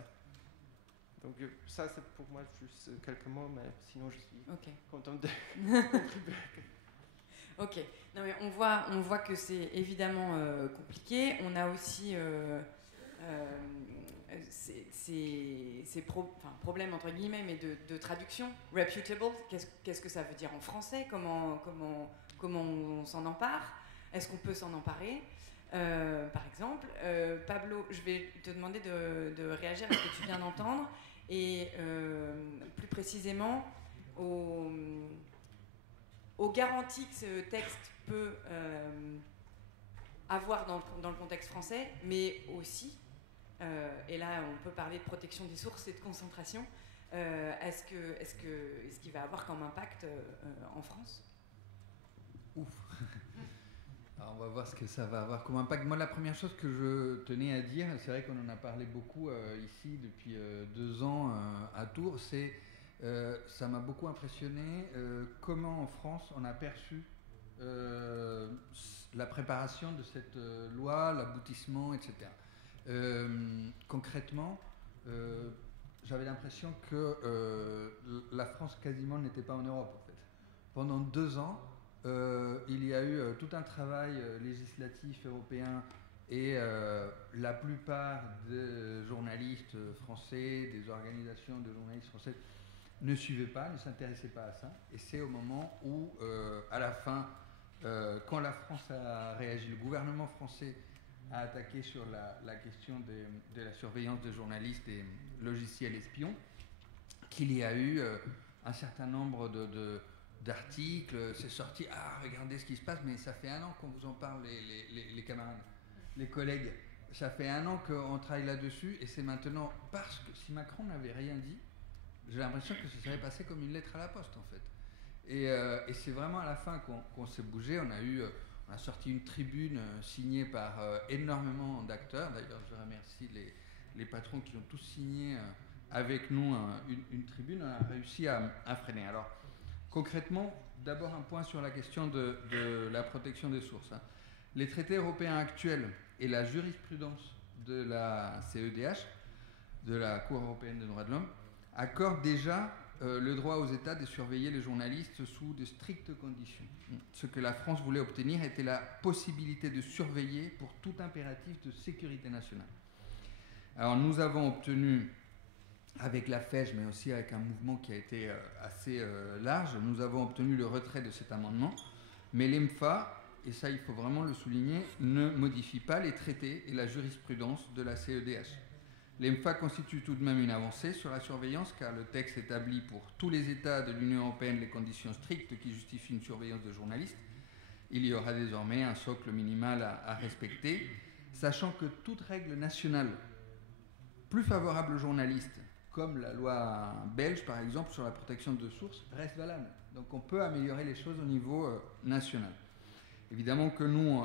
Donc ça, c'est pour moi juste quelques mots, mais sinon je suis content de contribuer. Ok. Non, mais on voit que c'est évidemment compliqué. On a aussi ces problèmes entre guillemets, mais de traduction. Reputable, qu'est-ce que ça veut dire en français? Comment on s'en empare? Est-ce qu'on peut s'en emparer? Par exemple, Pablo, je vais te demander de réagir à ce que tu viens d'entendre et plus précisément aux garanties que ce texte peut avoir dans le contexte français, mais aussi, et là on peut parler de protection des sources et de concentration, est-ce qu'il va avoir comme impact en France? Ouf. Alors on va voir ce que ça va avoir comme impact. Moi, la première chose que je tenais à dire, c'est vrai qu'on en a parlé beaucoup ici depuis 2 ans à Tours, c'est ça m'a beaucoup impressionné comment en France on a perçu la préparation de cette loi, l'aboutissement, etc. Concrètement, j'avais l'impression que la France quasiment n'était pas en Europe en fait. Pendant 2 ans, il y a eu tout un travail législatif européen et la plupart des journalistes français, des organisations de journalistes français ne suivaient pas, ne s'intéressaient pas à ça. Et c'est au moment où, à la fin, quand la France a réagi, le gouvernement français a attaqué sur la question de la surveillance de journalistes et logiciels espions, qu'il y a eu un certain nombre d'articles, c'est sorti, regardez ce qui se passe, mais ça fait 1 an qu'on vous en parle, les camarades, les collègues, ça fait 1 an qu'on travaille là-dessus, et c'est maintenant, parce que si Macron n'avait rien dit, j'ai l'impression que ça serait passé comme une lettre à la poste en fait. Et c'est vraiment à la fin qu'on s'est bougé, on a sorti une tribune signée par énormément d'acteurs, d'ailleurs je remercie les patrons qui ont tous signé avec nous une tribune, on a réussi à freiner. Alors, concrètement, d'abord un point sur la question de la protection des sources. Les traités européens actuels et la jurisprudence de la CEDH, de la Cour européenne des droits de l'homme, accordent déjà le droit aux États de surveiller les journalistes sous de strictes conditions. Ce que la France voulait obtenir était la possibilité de surveiller pour tout impératif de sécurité nationale. Alors nous avons obtenu, avec la FEJ, mais aussi avec un mouvement qui a été assez large, nous avons obtenu le retrait de cet amendement, mais l'EMFA, et ça il faut vraiment le souligner, ne modifie pas les traités et la jurisprudence de la CEDH. L'EMFA constitue tout de même une avancée sur la surveillance, car le texte établit pour tous les États de l'Union européenne les conditions strictes qui justifient une surveillance de journalistes. Il y aura désormais un socle minimal à respecter, sachant que toute règle nationale plus favorable aux journalistes, comme la loi belge par exemple sur la protection de sources, reste valable. Donc on peut améliorer les choses au niveau national. Évidemment que nous,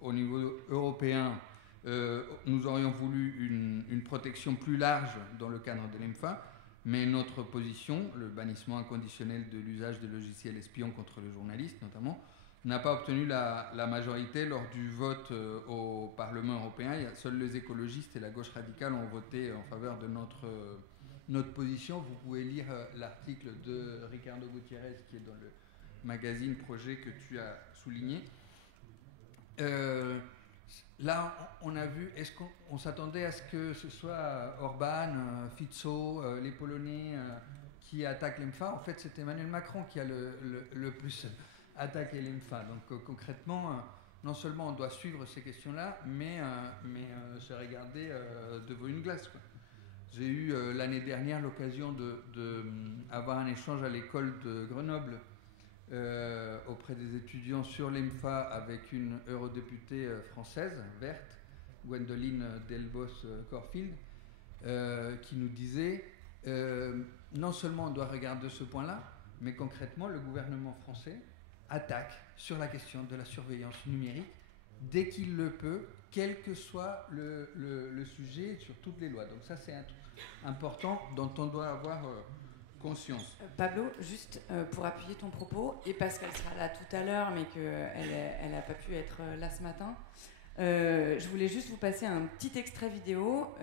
au niveau européen, nous aurions voulu une protection plus large dans le cadre de l'EMFA, mais notre position, le bannissement inconditionnel de l'usage des logiciels espions contre les journalistes notamment, n'a pas obtenu la majorité lors du vote au Parlement européen. Seuls les écologistes et la gauche radicale ont voté en faveur de notre position. Vous pouvez lire l'article de Ricardo Gutiérrez qui est dans le magazine Projet que tu as souligné. Là, on a vu, est-ce qu'on s'attendait à ce que ce soit Orban, Fico, les Polonais qui attaquent l'EMFA? En fait, c'est Emmanuel Macron qui a le plus attaqué l'EMFA. Donc concrètement, non seulement on doit suivre ces questions-là, mais se regarder devant une glace, quoi. J'ai eu l'année dernière l'occasion d'avoir un échange à l'école de Grenoble auprès des étudiants sur l'EMFA avec une eurodéputée française, verte, Gwendoline Delbos-Corfield, qui nous disait non seulement on doit regarder ce point-là, mais concrètement le gouvernement français attaque sur la question de la surveillance numérique dès qu'il le peut, quel que soit le sujet, sur toutes les lois. Donc ça, c'est un truc important dont on doit avoir conscience. Pablo, juste pour appuyer ton propos, et parce qu'elle sera là tout à l'heure, mais qu'elle n'a pas pu être là ce matin, je voulais juste vous passer un petit extrait vidéo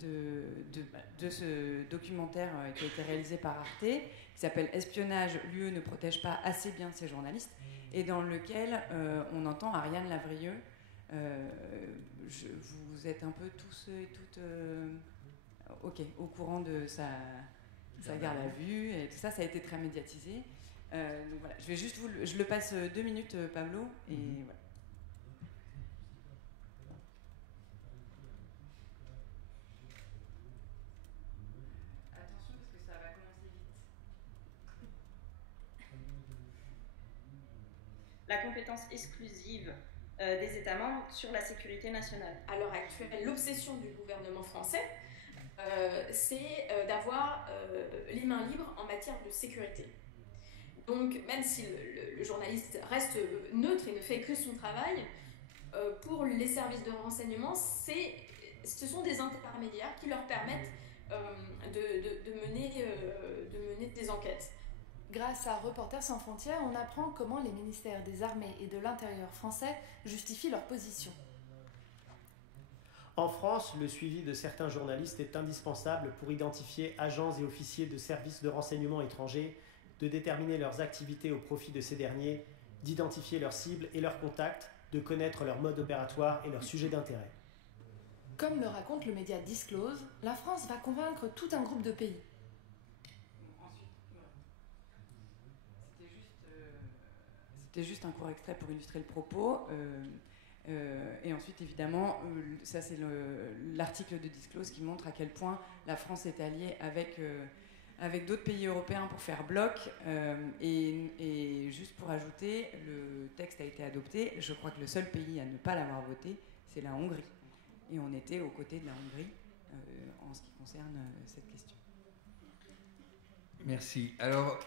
de ce documentaire qui a été réalisé par Arte, qui s'appelle « Espionnage, l'UE ne protège pas assez bien ses journalistes », et dans lequel on entend Ariane Lavrieux. Vous êtes un peu tous et toutes au courant de sa garde à vue, et tout ça, ça a été très médiatisé. Donc voilà, je le passe 2 minutes, Pablo, et voilà. La compétence exclusive des États membres sur la sécurité nationale. À l'heure actuelle, l'obsession du gouvernement français, c'est d'avoir les mains libres en matière de sécurité. Donc, même si le journaliste reste neutre et ne fait que son travail, pour les services de renseignement, ce sont des intermédiaires qui leur permettent de mener des enquêtes. Grâce à Reporters sans frontières, on apprend comment les ministères des Armées et de l'Intérieur français justifient leur position. En France, le suivi de certains journalistes est indispensable pour identifier agents et officiers de services de renseignement étrangers, de déterminer leurs activités au profit de ces derniers, d'identifier leurs cibles et leurs contacts, de connaître leur mode opératoire et leurs sujets d'intérêt. Comme le raconte le média Disclose, la France va convaincre tout un groupe de pays. C'était juste un court extrait pour illustrer le propos. Et ensuite, évidemment, ça c'est l'article de Disclose qui montre à quel point la France est alliée avec d'autres pays européens pour faire bloc. Et juste pour ajouter, le texte a été adopté. Je crois que le seul pays à ne pas l'avoir voté, c'est la Hongrie. Et on était aux côtés de la Hongrie en ce qui concerne cette question. Merci. Alors,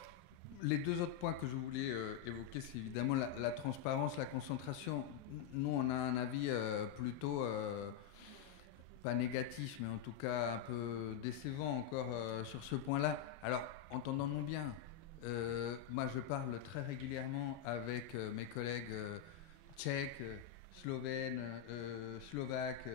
les 2 autres points que je voulais évoquer, c'est évidemment la transparence, la concentration. Nous, on a un avis plutôt, pas négatif, mais en tout cas un peu décevant encore sur ce point-là. Alors, entendons-nous bien. Moi, je parle très régulièrement avec mes collègues tchèques, slovènes, slovaques,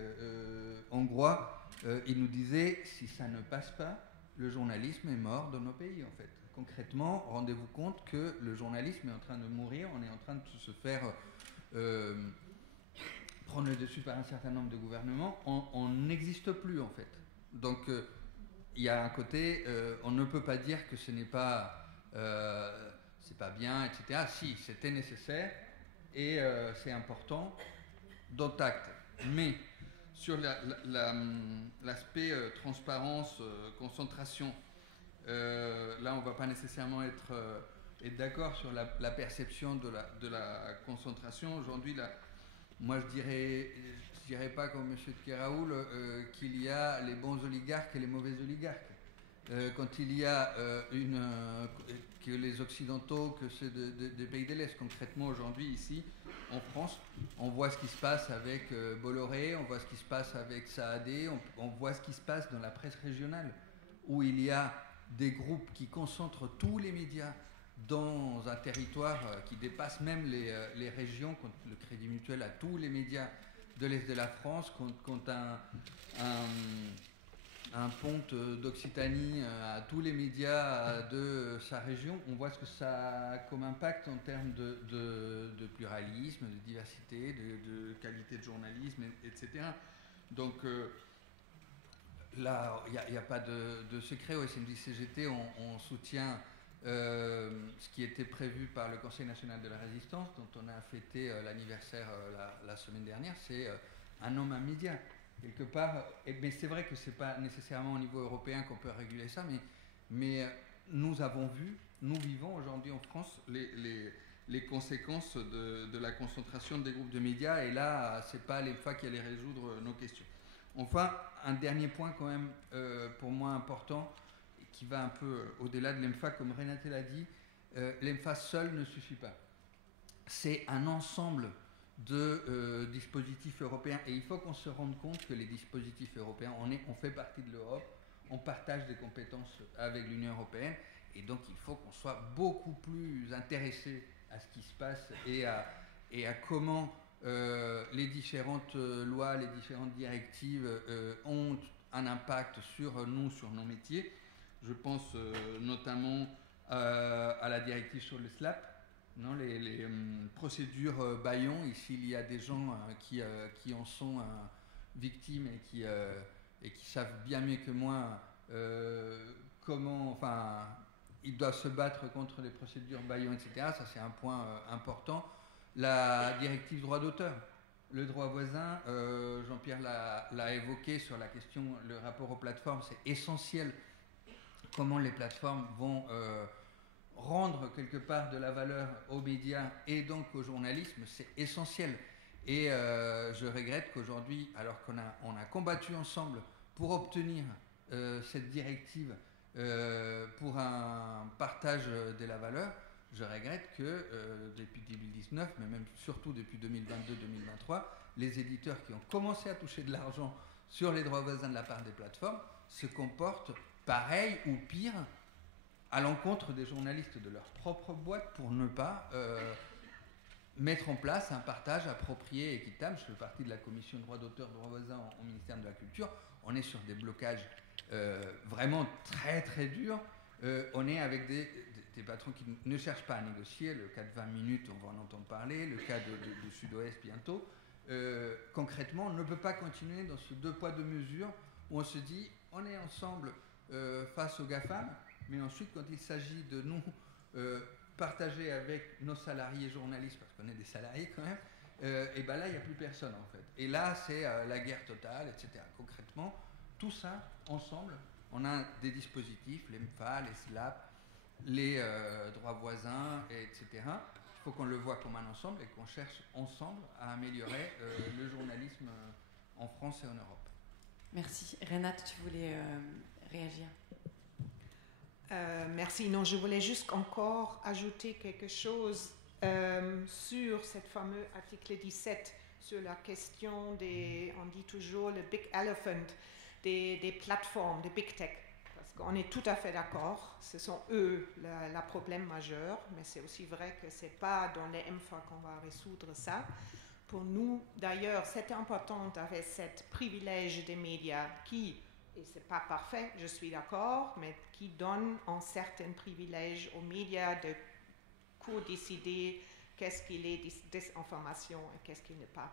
hongrois. Ils nous disaient, si ça ne passe pas, le journalisme est mort dans nos pays, en fait. Concrètement, rendez-vous compte que le journalisme est en train de mourir, on est en train de se faire prendre le dessus par un certain nombre de gouvernements, on n'existe plus en fait. Donc il y a un côté, on ne peut pas dire que ce n'est pas, c'est pas bien, etc. Si, c'était nécessaire et c'est important, dont acte. Mais sur l'aspect transparence, concentration, là, on ne va pas nécessairement être d'accord sur la perception de la concentration. Aujourd'hui, moi, je dirais pas comme M. Keraoul qu'il y a les bons oligarques et les mauvais oligarques. Quand il y a que les Occidentaux, que ceux des pays de l'Est, concrètement aujourd'hui ici, en France, on voit ce qui se passe avec Bolloré, on voit ce qui se passe avec Saadé, on voit ce qui se passe dans la presse régionale, où il y a des groupes qui concentrent tous les médias dans un territoire qui dépasse même les régions, quand le Crédit Mutuel a tous les médias de l'Est de la France, quand un ponte d'Occitanie à tous les médias de sa région, on voit ce que ça a comme impact en termes de pluralisme, de diversité, de qualité de journalisme, etc. Donc là, il n'y a pas de secret. Au SNJ-CGT, on soutient ce qui était prévu par le Conseil national de la résistance, dont on a fêté l'anniversaire la semaine dernière, c'est un homme, un média. Quelque part, mais c'est vrai que ce n'est pas nécessairement au niveau européen qu'on peut réguler ça, mais nous avons vu, nous vivons aujourd'hui en France les conséquences de la concentration des groupes de médias, et là, ce n'est pas l'EMFA qui allait résoudre nos questions. Enfin, un dernier point quand même pour moi important, qui va un peu au-delà de l'EMFA, comme Renate l'a dit, l'EMFA seul ne suffit pas. C'est un ensemble de dispositifs européens, et il faut qu'on se rende compte que les dispositifs européens, on fait partie de l'Europe, on partage des compétences avec l'Union européenne, et donc il faut qu'on soit beaucoup plus intéressé à ce qui se passe et à comment les différentes lois, les différentes directives ont un impact sur nous, sur nos métiers. Je pense notamment à la directive sur le SLAP, non, les procédures Bayon. Ici, il y a des gens qui en sont victimes et qui savent bien mieux que moi comment, enfin, ils doivent se battre contre les procédures Bayon, etc. Ça, c'est un point important. La directive droit d'auteur, le droit voisin, Jean-Pierre l'a évoqué sur la question, le rapport aux plateformes, c'est essentiel. Comment les plateformes vont rendre quelque part de la valeur aux médias et donc au journalisme, c'est essentiel. Et je regrette qu'aujourd'hui, alors qu'on a combattu ensemble pour obtenir cette directive pour un partage de la valeur, je regrette que depuis 2019, mais même surtout depuis 2022-2023, les éditeurs qui ont commencé à toucher de l'argent sur les droits voisins de la part des plateformes se comportent pareil ou pire à l'encontre des journalistes de leur propre boîte pour ne pas mettre en place un partage approprié et équitable. Je fais partie de la commission droit d'auteur, droit voisin au ministère de la Culture. On est sur des blocages vraiment très très durs. On est avec des patrons qui ne cherchent pas à négocier. Le cas de 20 minutes, on va en entendre parler. Le cas de Sud-Ouest bientôt. Concrètement, on ne peut pas continuer dans ce deux poids deux mesures où on se dit on est ensemble face aux GAFAM, mais ensuite quand il s'agit de nous partager avec nos salariés journalistes, parce qu'on est des salariés quand même, et bien là il n'y a plus personne en fait. Et là c'est la guerre totale, etc. Concrètement, tout ça ensemble, on a des dispositifs, les MFA, les SLAP, les droits voisins, etc. Il faut qu'on le voit comme un ensemble et qu'on cherche ensemble à améliorer le journalisme en France et en Europe. Merci. Renate, tu voulais réagir? Merci. Non, je voulais juste encore ajouter quelque chose sur cet fameux article 17, sur la question des, on dit toujours le big elephant, des plateformes, des big tech. Parce qu'on est tout à fait d'accord, ce sont eux le problème majeur, mais c'est aussi vrai que ce n'est pas dans les MFA qu'on va résoudre ça. Pour nous, d'ailleurs, c'est important avec ce privilège des médias qui, et ce n'est pas parfait, je suis d'accord, mais qui donne un certain privilège aux médias de co-décider qu'est-ce qu'il est désinformation et qu'est-ce qu'il n'est pas.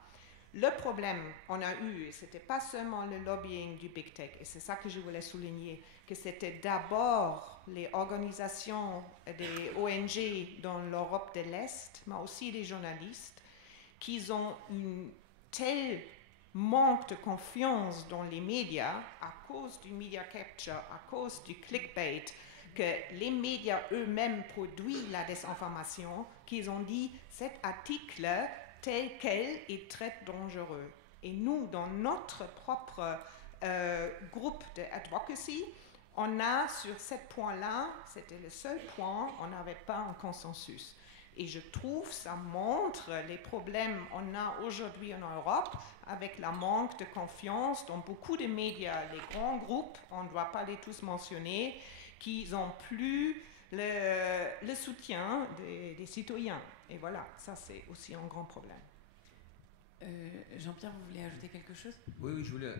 Le problème on a eu, et ce n'était pas seulement le lobbying du Big Tech, et c'est ça que je voulais souligner, que c'était d'abord les organisations des ONG dans l'Europe de l'Est, mais aussi les journalistes, qui ont une telle manque de confiance dans les médias à cause du media capture, à cause du clickbait, que les médias eux-mêmes produisent la désinformation, qu'ils ont dit cet article tel quel est très dangereux. Et nous, dans notre propre groupe d'advocacy, on a sur ce point-là, c'était le seul point, on n'avait pas un consensus. Et je trouve ça montre les problèmes qu'on a aujourd'hui en Europe avec la manque de confiance dans beaucoup de médias, les grands groupes, on ne doit pas les tous mentionner, qui n'ont plus le soutien des citoyens. Et voilà, ça c'est aussi un grand problème. Jean-Pierre, vous voulez ajouter quelque chose? Oui, je voulais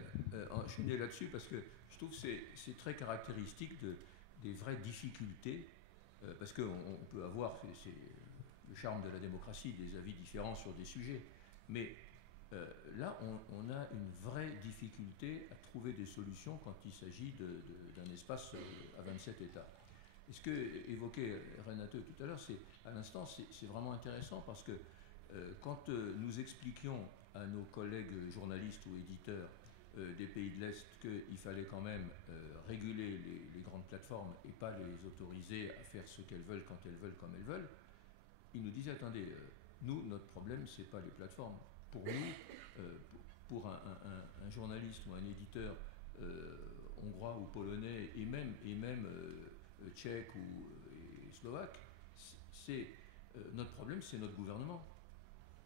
enchaîner là-dessus parce que je trouve que c'est très caractéristique des vraies difficultés, parce qu'on peut avoir, c'est le charme de la démocratie, des avis différents sur des sujets, mais là on a une vraie difficulté à trouver des solutions quand il s'agit d'un espace à 27 États. Et ce que évoquait Renate tout à l'heure, à l'instant, c'est vraiment intéressant parce que quand nous expliquions à nos collègues journalistes ou éditeurs des pays de l'Est qu'il fallait quand même réguler les grandes plateformes et pas les autoriser à faire ce qu'elles veulent quand elles veulent comme elles veulent, ils nous disaient attendez, nous, notre problème, c'est pas les plateformes. Pour nous, pour un journaliste ou un éditeur hongrois ou polonais et même tchèque ou slovaque, notre problème, c'est notre gouvernement.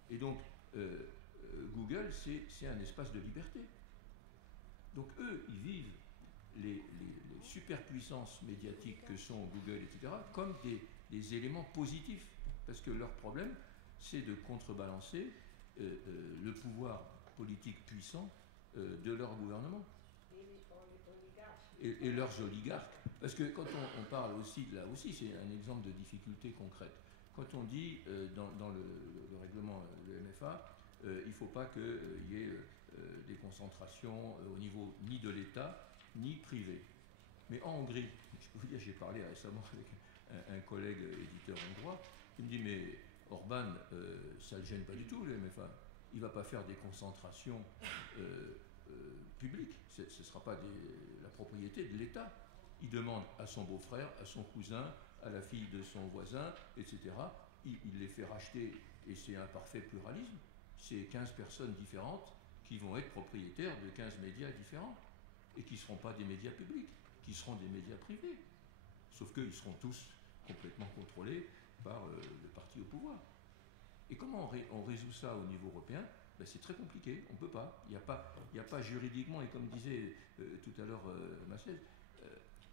Et donc, Google, c'est un espace de liberté. Donc eux, ils vivent les superpuissances médiatiques que sont Google, etc., comme des éléments positifs. Parce que leur problème, c'est de contrebalancer le pouvoir politique puissant de leur gouvernement. Et leurs oligarques. Parce que quand on parle aussi, là aussi, c'est un exemple de difficulté concrète. Quand on dit dans le règlement, le MFA, il ne faut pas qu'il y ait des concentrations au niveau ni de l'État, ni privé. Mais en Hongrie, je peux vous dire, j'ai parlé récemment avec un collègue éditeur hongrois, il me dit, mais Orban, ça ne le gêne pas du tout, le MFA. Il ne va pas faire des concentrations publiques, ce ne sera pas la propriété de l'État. Il demande à son beau-frère, à son cousin, à la fille de son voisin, etc. Il les fait racheter, et c'est un parfait pluralisme. C'est 15 personnes différentes qui vont être propriétaires de 15 médias différents, et qui ne seront pas des médias publics, qui seront des médias privés. Sauf qu'ils seront tous complètement contrôlés par le parti au pouvoir. Et comment on résout ça au niveau européen? Ben, c'est très compliqué, on ne peut pas. Il n'y a pas juridiquement, et comme disait tout à l'heure Marcel,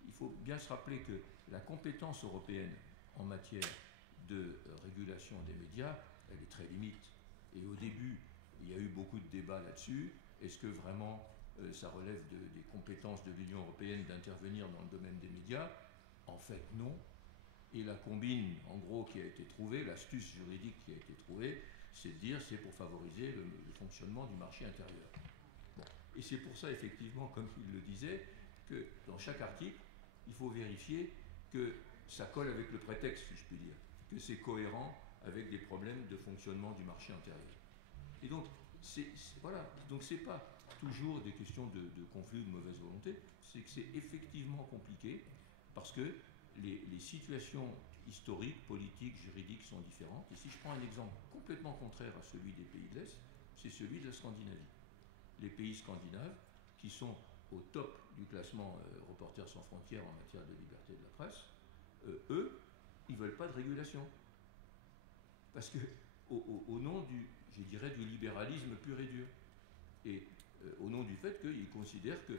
il faut bien se rappeler que la compétence européenne en matière de régulation des médias, elle est très limite. Et au début, il y a eu beaucoup de débats là-dessus. Est-ce que vraiment ça relève des compétences de l'Union européenne d'intervenir dans le domaine des médias? En fait, non. Et la combine, en gros, qui a été trouvée, l'astuce juridique qui a été trouvée, c'est de dire c'est pour favoriser le fonctionnement du marché intérieur. Bon. Et c'est pour ça, effectivement, comme il le disait, que dans chaque article, il faut vérifier que ça colle avec le prétexte, si je puis dire, que c'est cohérent avec des problèmes de fonctionnement du marché intérieur. Et donc, voilà. Donc, c'est pas toujours des questions de conflit ou de mauvaise volonté, c'est que c'est effectivement compliqué parce que les situations historiques, politiques, juridiques sont différentes. Et si je prends un exemple complètement contraire à celui des pays de l'Est, c'est celui de la Scandinavie. Les pays scandinaves, qui sont au top du classement Reporters sans frontières en matière de liberté de la presse, eux, ils ne veulent pas de régulation. Parce que au nom du libéralisme pur et dur. Et au nom du fait qu'ils considèrent qu'il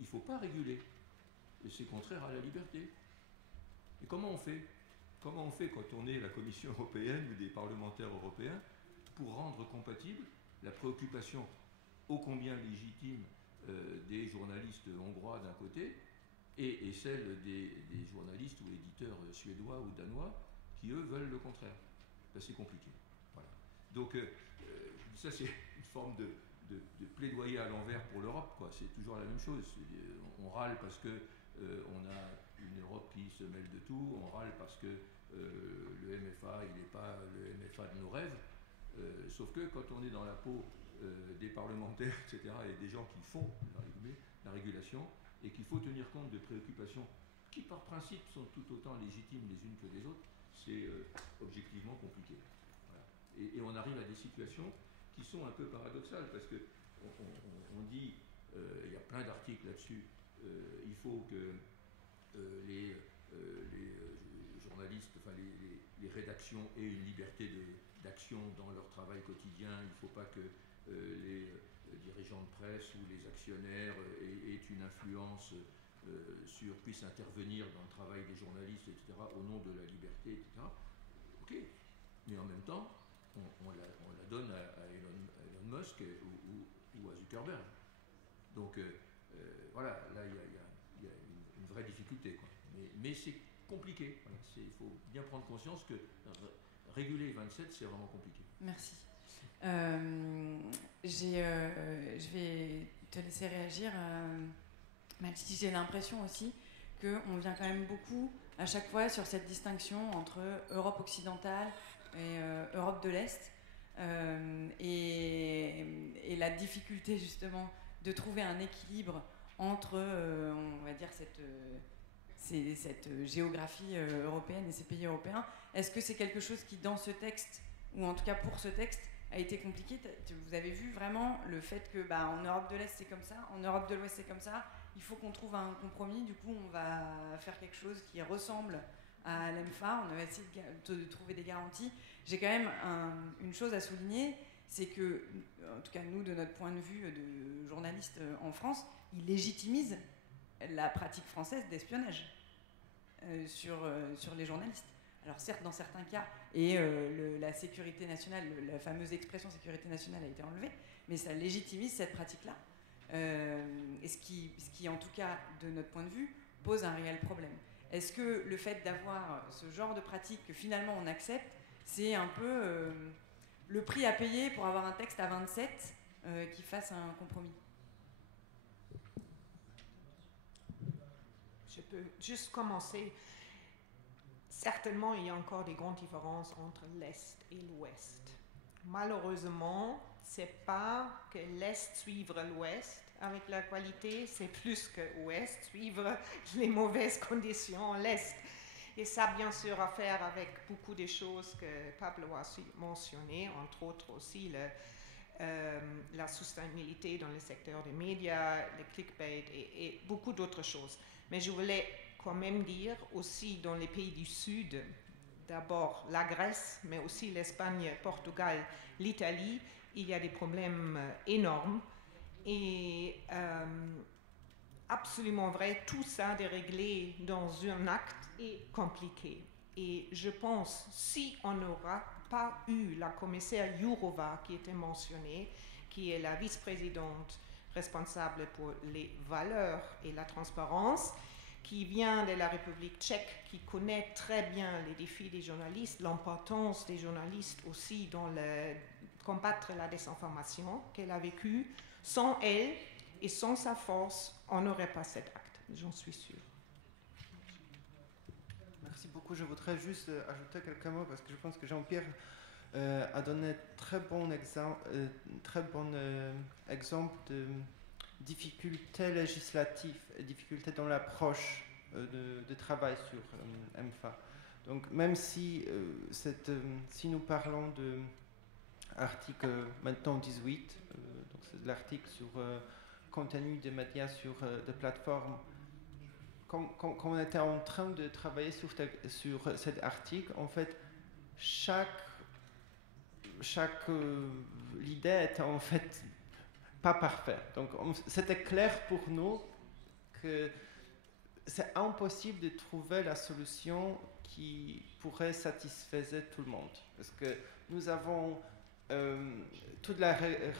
ne faut pas réguler. Et c'est contraire à la liberté. Et comment on fait? Comment on fait quand on est la Commission européenne ou des parlementaires européens pour rendre compatible la préoccupation ô combien légitime des journalistes hongrois d'un côté et celle des journalistes ou éditeurs suédois ou danois qui, eux, veulent le contraire? Ben, c'est compliqué. Voilà. Donc, ça, c'est une forme de plaidoyer à l'envers pour l'Europe, quoi. C'est toujours la même chose. On râle parce que on a une Europe qui se mêle de tout, on râle parce que le MFA, il n'est pas le MFA de nos rêves, sauf que quand on est dans la peau des parlementaires, etc., et des gens qui font la régulation, et qu'il faut tenir compte de préoccupations qui, par principe, sont tout autant légitimes les unes que les autres, c'est objectivement compliqué. Voilà. Et on arrive à des situations qui sont un peu paradoxales, parce que on dit, il y a plein d'articles là-dessus, il faut que les journalistes, enfin les rédactions aient une liberté d'action dans leur travail quotidien, il ne faut pas que les dirigeants de presse ou les actionnaires aient une influence puissent intervenir dans le travail des journalistes, etc., au nom de la liberté, etc. Ok, mais en même temps, on la donne à Elon Musk ou à Zuckerberg. Donc voilà, là il y a une vraie difficulté, quoi. Mais c'est compliqué. Voilà. Il faut bien prendre conscience que réguler 27, c'est vraiment compliqué. Merci. Je vais te laisser réagir, Mathilde. J'ai l'impression aussi qu'on vient quand même beaucoup à chaque fois sur cette distinction entre Europe occidentale et Europe de l'Est, et la difficulté justement de trouver un équilibre entre, on va dire, cette géographie européenne et ces pays européens. Est-ce que c'est quelque chose qui, dans ce texte, ou en tout cas pour ce texte, a été compliqué? Vous avez vu vraiment le fait que en Europe de l'Est c'est comme ça, en Europe de l'Ouest c'est comme ça, il faut qu'on trouve un compromis, du coup on va faire quelque chose qui ressemble à l'EMFA, on va essayer de trouver des garanties. J'ai quand même une chose à souligner, c'est que, en tout cas nous, de notre point de vue de journaliste en France, il légitimise la pratique française d'espionnage sur les journalistes. Alors certes, dans certains cas, et la sécurité nationale, la fameuse expression sécurité nationale a été enlevée, mais ça légitimise cette pratique-là, et ce qui, en tout cas, de notre point de vue, pose un réel problème. Est-ce que le fait d'avoir ce genre de pratique que finalement on accepte, c'est un peu le prix à payer pour avoir un texte à 27 qui fasse un compromis? Je peux juste commencer. Certainement, il y a encore des grandes différences entre l'Est et l'Ouest. Malheureusement, c'est pas que l'Est suivre l'Ouest avec la qualité, c'est plus que l'Ouest suivre les mauvaises conditions à l'Est. Et ça, bien sûr, à faire avec beaucoup de choses que Pablo a mentionnées, entre autres aussi la soutenabilité dans le secteur des médias, le clickbait et beaucoup d'autres choses. Mais je voulais quand même dire aussi dans les pays du Sud, d'abord la Grèce, mais aussi l'Espagne, le Portugal, l'Italie, il y a des problèmes énormes. Et absolument vrai, tout ça de régler dans un acte est compliqué. Et je pense, si on n'aura pas eu la commissaire Jourova qui était mentionnée, qui est la vice-présidente responsable pour les valeurs et la transparence, qui vient de la République tchèque, qui connaît très bien les défis des journalistes, l'importance des journalistes aussi dans combattre la désinformation qu'elle a vécue. Sans elle et sans sa force, on n'aurait pas cet acte, j'en suis sûre. Merci beaucoup. Je voudrais juste ajouter quelques mots parce que je pense que Jean-Pierre a donné très bon exemple de difficultés législatives et difficultés dans l'approche de travail sur EMFA. Donc même si nous parlons de article maintenant 18, donc c'est l'article sur contenu des médias sur des plateformes, quand on était en train de travailler sur cet article, en fait, l'idée était en fait pas parfaite. Donc c'était clair pour nous que c'est impossible de trouver la solution qui pourrait satisfaire tout le monde. Parce que nous avons toute la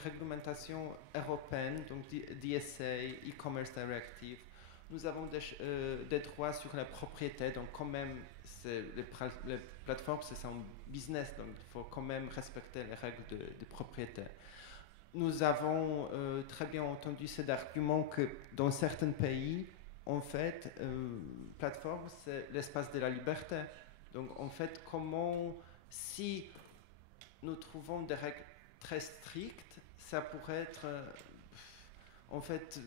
réglementation européenne, donc DSA, e-commerce directive. Nous avons des droits sur la propriété, donc quand même, les plateformes, c'est un business, donc il faut quand même respecter les règles de propriété. Nous avons très bien entendu cet argument que dans certains pays, en fait, plateforme, c'est l'espace de la liberté. Donc en fait, si nous trouvons des règles très strictes, ça pourrait être en fait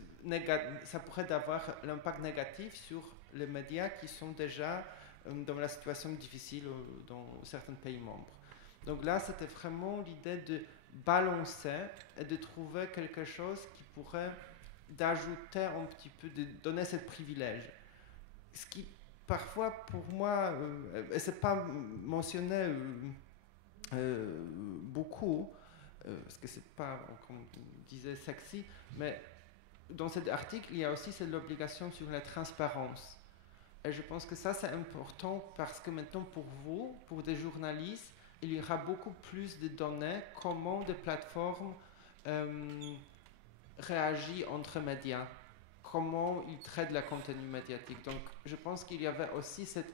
ça pourrait avoir l'impact négatif sur les médias qui sont déjà dans la situation difficile dans certains pays membres. Donc là, c'était vraiment l'idée de balancer et de trouver quelque chose qui pourrait d'ajouter un petit peu, de donner ce privilège. Ce qui parfois pour moi, et c'est pas mentionné beaucoup, parce que c'est pas, comme on disait, sexy, mais dans cet article, il y a aussi l'obligation sur la transparence. Et je pense que ça, c'est important parce que maintenant, pour vous, pour des journalistes, il y aura beaucoup plus de données, comment des plateformes réagissent entre médias, comment ils traitent le contenu médiatique. Donc, je pense qu'il y avait aussi cette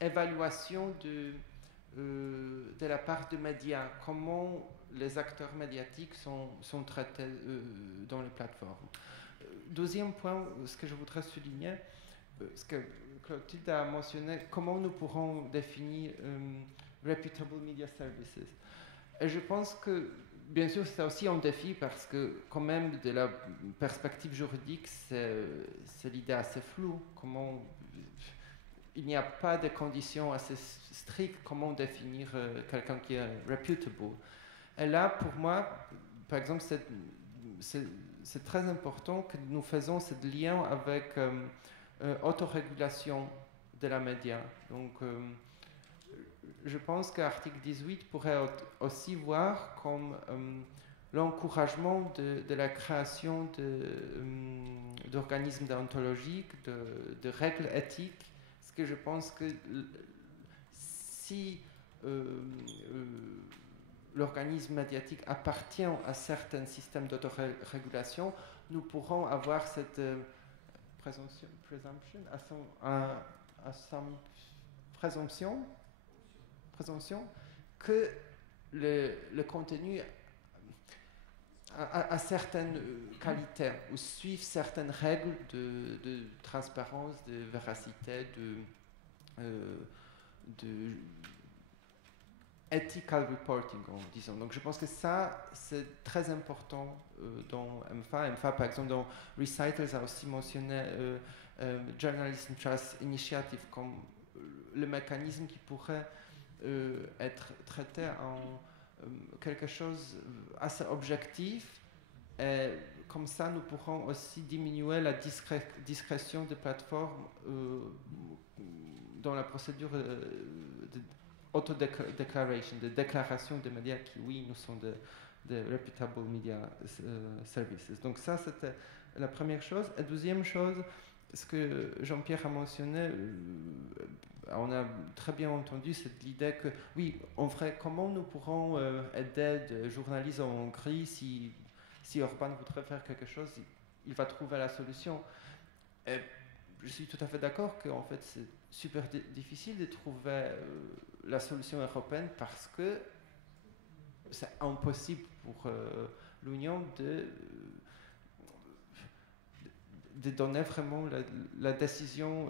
évaluation de la part des médias, comment les acteurs médiatiques sont traités dans les plateformes. Deuxième point, ce que je voudrais souligner, ce que Clotilde a mentionné, comment nous pourrons définir reputable media services. Et je pense que, bien sûr, c'est aussi un défi parce que, quand même, de la perspective juridique, c'est l'idée assez floue. Il n'y a pas de conditions assez strictes comment définir quelqu'un qui est reputable. Et là, pour moi, par exemple, c'est très important que nous faisons ce lien avec autorégulation de la média. Donc, je pense qu'article 18 pourrait aussi voir comme l'encouragement de la création d'organismes déontologiques, de règles éthiques, parce que je pense que si l'organisme médiatique appartient à certains systèmes d'autorégulation, nous pourrons avoir cette présomption que le contenu a certaines qualités ou suivent certaines règles de transparence, de véracité, de ethical reporting, en disant. Donc je pense que ça, c'est très important dans MFA. MFA, par exemple, dans Recitals, a aussi mentionné Journalism Trust Initiative comme le mécanisme qui pourrait être traité en quelque chose assez objectif. Et comme ça, nous pourrons aussi diminuer la discrétion des plateformes dans la procédure auto-declaration, de déclaration des médias qui, oui, nous sommes de reputable media services. Donc ça, c'était la première chose. Et deuxième chose, ce que Jean-Pierre a mentionné, on a très bien entendu, c'est l'idée que, oui, en vrai, comment nous pourrons aider des journalistes en Hongrie si Orban voudrait faire quelque chose, il va trouver la solution. Et je suis tout à fait d'accord qu'en fait, c'est super difficile de trouver la solution européenne parce que c'est impossible pour l'Union de donner vraiment la décision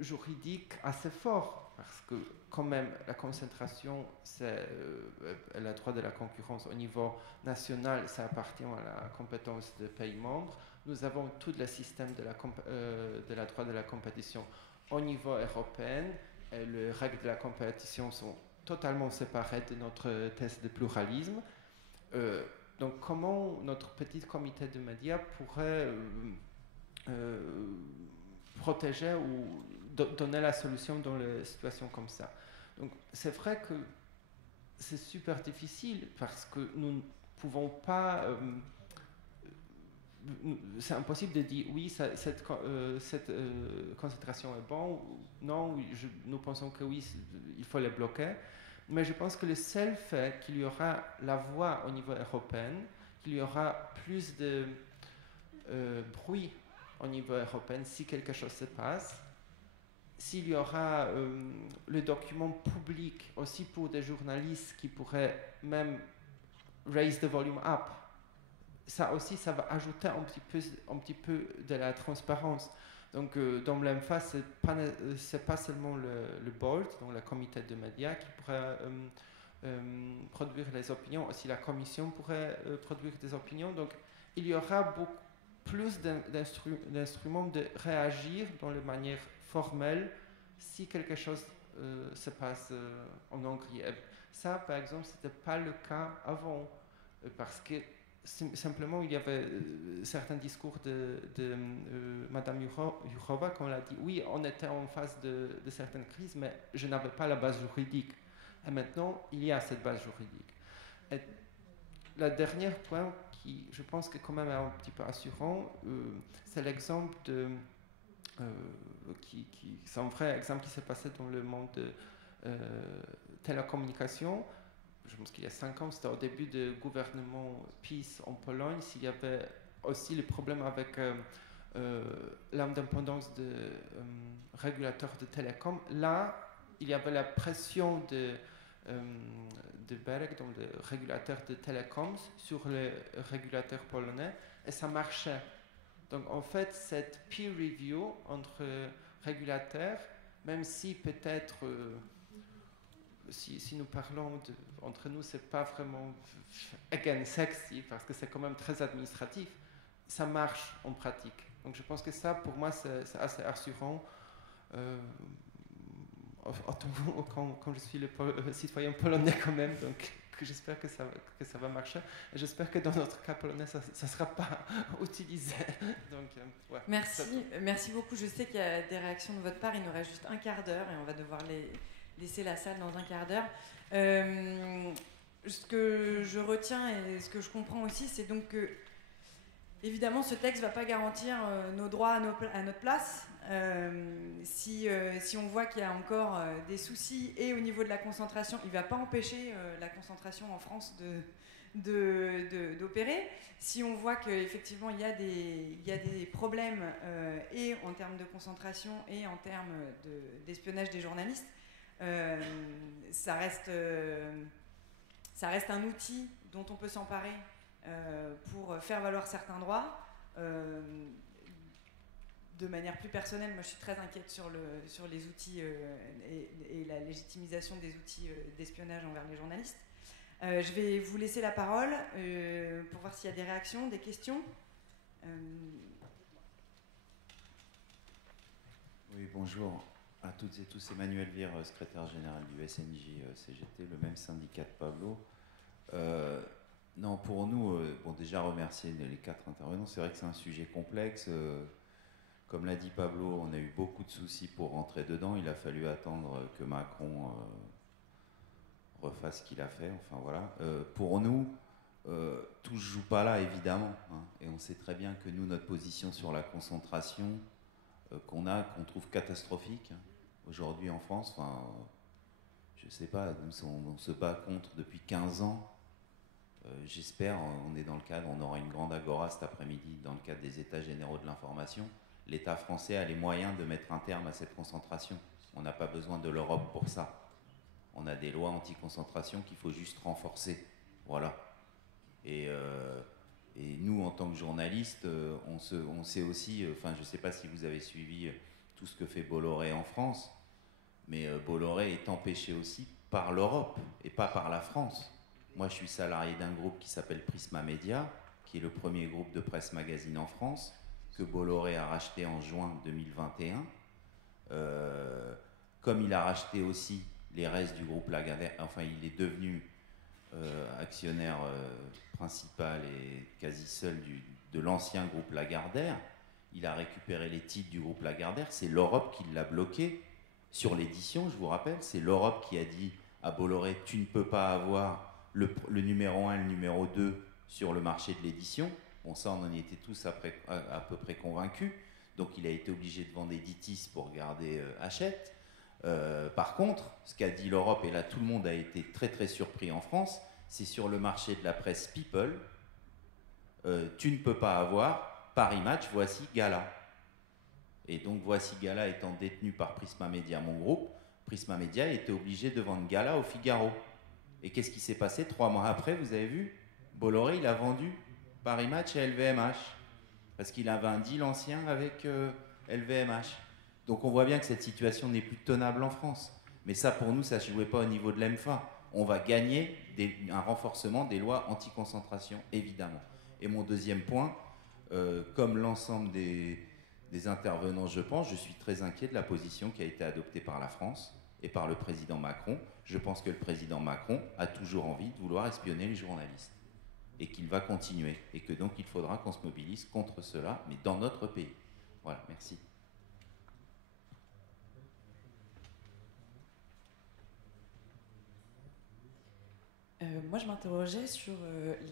juridique assez forte, parce que quand même la concentration, c'est le droit de la concurrence au niveau national, ça appartient à la compétence des pays membres. Nous avons tout le système de la droit de la compétition au niveau européen, et les règles de la compétition sont totalement séparées de notre test de pluralisme. Donc comment notre petit comité de médias pourrait protéger ou donner la solution dans les situations comme ça. Donc c'est vrai que c'est super difficile parce que nous ne pouvons pas... c'est impossible de dire oui, cette concentration est bonne, ou non, nous pensons que oui, il faut les bloquer. Mais je pense que le seul fait qu'il y aura la voix au niveau européen, qu'il y aura plus de bruit au niveau européen si quelque chose se passe, s'il y aura le document public aussi pour des journalistes qui pourraient même raise the volume up, ça aussi, ça va ajouter un petit peu de la transparence. Donc, dans l'EMFA, ce n'est pas seulement le board, donc le comité de médias, qui pourrait produire les opinions, aussi la commission pourrait produire des opinions. Donc, il y aura beaucoup plus d'instruments de réagir dans la manière formelle si quelque chose se passe en Hongrie. Et ça, par exemple, ce n'était pas le cas avant, parce que simplement, il y avait certains discours de Madame Jourova quand elle a dit oui, on était en face de certaines crises, mais je n'avais pas la base juridique. Et maintenant, il y a cette base juridique. Et le dernier point qui, je pense, que quand même est un petit peu assurant, c'est l'exemple c'est un vrai exemple qui s'est passé dans le monde de télécommunications. Je pense qu'il y a 5 ans, c'était au début du gouvernement PiS en Pologne, s'il y avait aussi le problème avec l'indépendance des régulateurs de télécom. Là, il y avait la pression de BEREC, donc le régulateur de télécoms, sur les régulateurs polonais, et ça marchait. Donc en fait, cette peer review entre régulateurs, même si peut-être, si nous parlons entre nous, c'est pas vraiment again sexy, parce que c'est quand même très administratif, ça marche en pratique. Donc je pense que ça, pour moi, c'est assez rassurant. Quand je suis le citoyen polonais quand même, donc j'espère que ça va marcher. Et j'espère que dans notre cas polonais, ça ne sera pas utilisé. Donc, ouais, merci beaucoup. Je sais qu'il y a des réactions de votre part. Il nous reste juste un quart d'heure et on va devoir laisser la salle dans un quart d'heure. Ce que je retiens et ce que je comprends aussi, c'est donc que, évidemment, ce texte ne va pas garantir nos droits à notre place. Si on voit qu'il y a encore des soucis et au niveau de la concentration, il ne va pas empêcher la concentration en France d'opérer. Si on voit qu'effectivement il y a des problèmes et en termes de concentration et en termes d'espionnage des journalistes, ça reste un outil dont on peut s'emparer pour faire valoir certains droits. De manière plus personnelle, moi je suis très inquiète sur les outils et la légitimisation des outils d'espionnage envers les journalistes. Je vais vous laisser la parole pour voir s'il y a des réactions, des questions. Oui, bonjour à toutes et tous. Emmanuel Vire, secrétaire général du SNJ-CGT, le même syndicat de Pablo. Non, pour nous, déjà remercier les 4 intervenants. C'est vrai que c'est un sujet complexe. Comme l'a dit Pablo, on a eu beaucoup de soucis pour rentrer dedans. Il a fallu attendre que Macron refasse ce qu'il a fait. Enfin voilà. Pour nous, tout ne se joue pas là, évidemment. Hein. Et on sait très bien que nous, notre position sur la concentration qu'on trouve catastrophique hein, aujourd'hui en France. Enfin, je ne sais pas, on se bat contre depuis 15 ans. J'espère, on est dans le cadre, on aura une grande agora cet après-midi dans le cadre des États généraux de l'information. L'État français a les moyens de mettre un terme à cette concentration. On n'a pas besoin de l'Europe pour ça. On a des lois anti-concentration qu'il faut juste renforcer. Voilà. Et nous, en tant que journalistes, on sait aussi, enfin je ne sais pas si vous avez suivi tout ce que fait Bolloré en France, mais Bolloré est empêché aussi par l'Europe et pas par la France. Moi, je suis salarié d'un groupe qui s'appelle Prisma Media, qui est le premier groupe de presse magazine en France, que Bolloré a racheté en juin 2021. Comme il a racheté aussi les restes du groupe Lagardère, enfin, il est devenu actionnaire principal et quasi seul de l'ancien groupe Lagardère. Il a récupéré les titres du groupe Lagardère. C'est l'Europe qui l'a bloqué sur l'édition, je vous rappelle. C'est l'Europe qui a dit à Bolloré, tu ne peux pas avoir le numéro 1 et le numéro 2 sur le marché de l'édition. Bon, ça, on en était tous à peu près convaincus. Donc, il a été obligé de vendre Editis pour garder Hachette. Par contre, ce qu'a dit l'Europe, et là, tout le monde a été très, très surpris en France, c'est sur le marché de la presse People, tu ne peux pas avoir Paris Match, Voici, Gala. Et donc, Voici, Gala étant détenu par Prisma Media, mon groupe, Prisma Media était obligé de vendre Gala au Figaro. Et qu'est-ce qui s'est passé 3 mois après, vous avez vu, Bolloré, il a vendu Paris Match et LVMH, parce qu'il avait un deal ancien avec LVMH. Donc on voit bien que cette situation n'est plus tenable en France. Mais ça, pour nous, ça ne se jouait pas au niveau de l'EMFA. On va gagner un renforcement des lois anti-concentration, évidemment. Et mon deuxième point, comme l'ensemble des intervenants, je pense, je suis très inquiet de la position qui a été adoptée par la France et par le président Macron. Je pense que le président Macron a toujours envie de vouloir espionner les journalistes. Et qu'il va continuer, et que donc il faudra qu'on se mobilise contre cela, mais dans notre pays. Voilà, merci. Moi, je m'interrogeais sur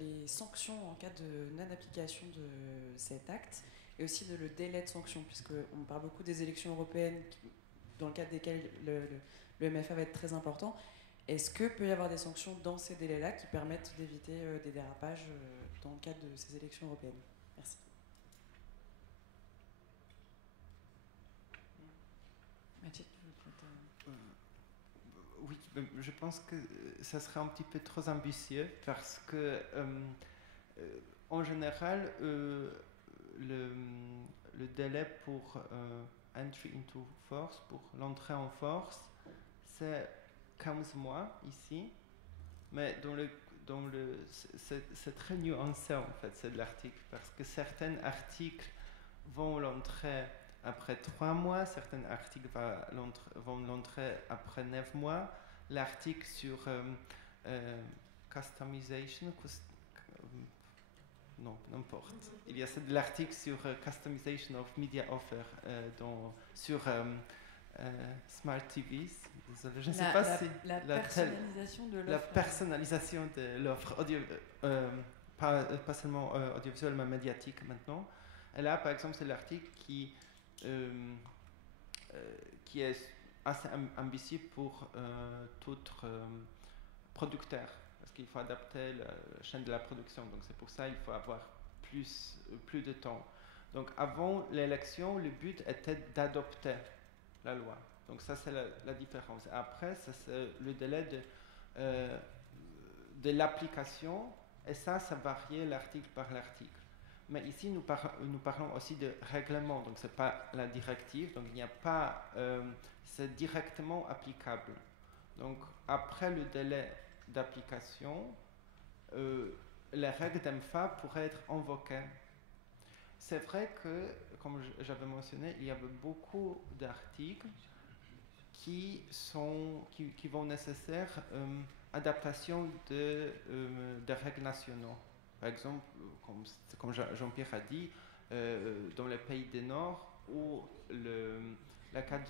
les sanctions en cas de non-application de cet acte, et aussi le délai de sanction, puisqu'on parle beaucoup des élections européennes, dans le cadre desquelles le MFA va être très important. Est-ce que peut y avoir des sanctions dans ces délais-là qui permettent d'éviter des dérapages dans le cadre de ces élections européennes? Merci. Mathilde, oui, je pense que ça serait un petit peu trop ambitieux parce que, en général, le délai pour entry into force, pour l'entrée en force, c'est 15 mois ici, mais c'est très nuancé en fait, c'est de l'article, parce que certains articles vont l'entrer après 3 mois, certains articles vont l'entrer après 9 mois. L'article sur customization, non, n'importe. Il y a de l'article sur customization of media offer sur Smart TVs. Désolé, je ne sais pas si la personnalisation de l'offre. La personnalisation de l'offre audio, pas seulement audiovisuelle, mais médiatique maintenant. Et là, par exemple, c'est l'article qui est assez ambitieux pour tout producteur, parce qu'il faut adapter la chaîne de la production. Donc c'est pour ça qu'il faut avoir plus de temps. Donc avant l'élection, le but était d'adopter la loi. Donc ça, c'est la différence. Après, ça, c'est le délai de l'application, et ça varie l'article par l'article. Mais ici, nous parlons aussi de règlement, donc ce n'est pas la directive, donc il n'y a pas, c'est directement applicable. Donc après le délai d'application, les règles d'EMFA pourraient être invoquées. C'est vrai que, comme j'avais mentionné, il y avait beaucoup d'articles qui vont nécessaire adaptation de règles nationaux. Par exemple, comme Jean-Pierre a dit, dans les pays du Nord, où la cadre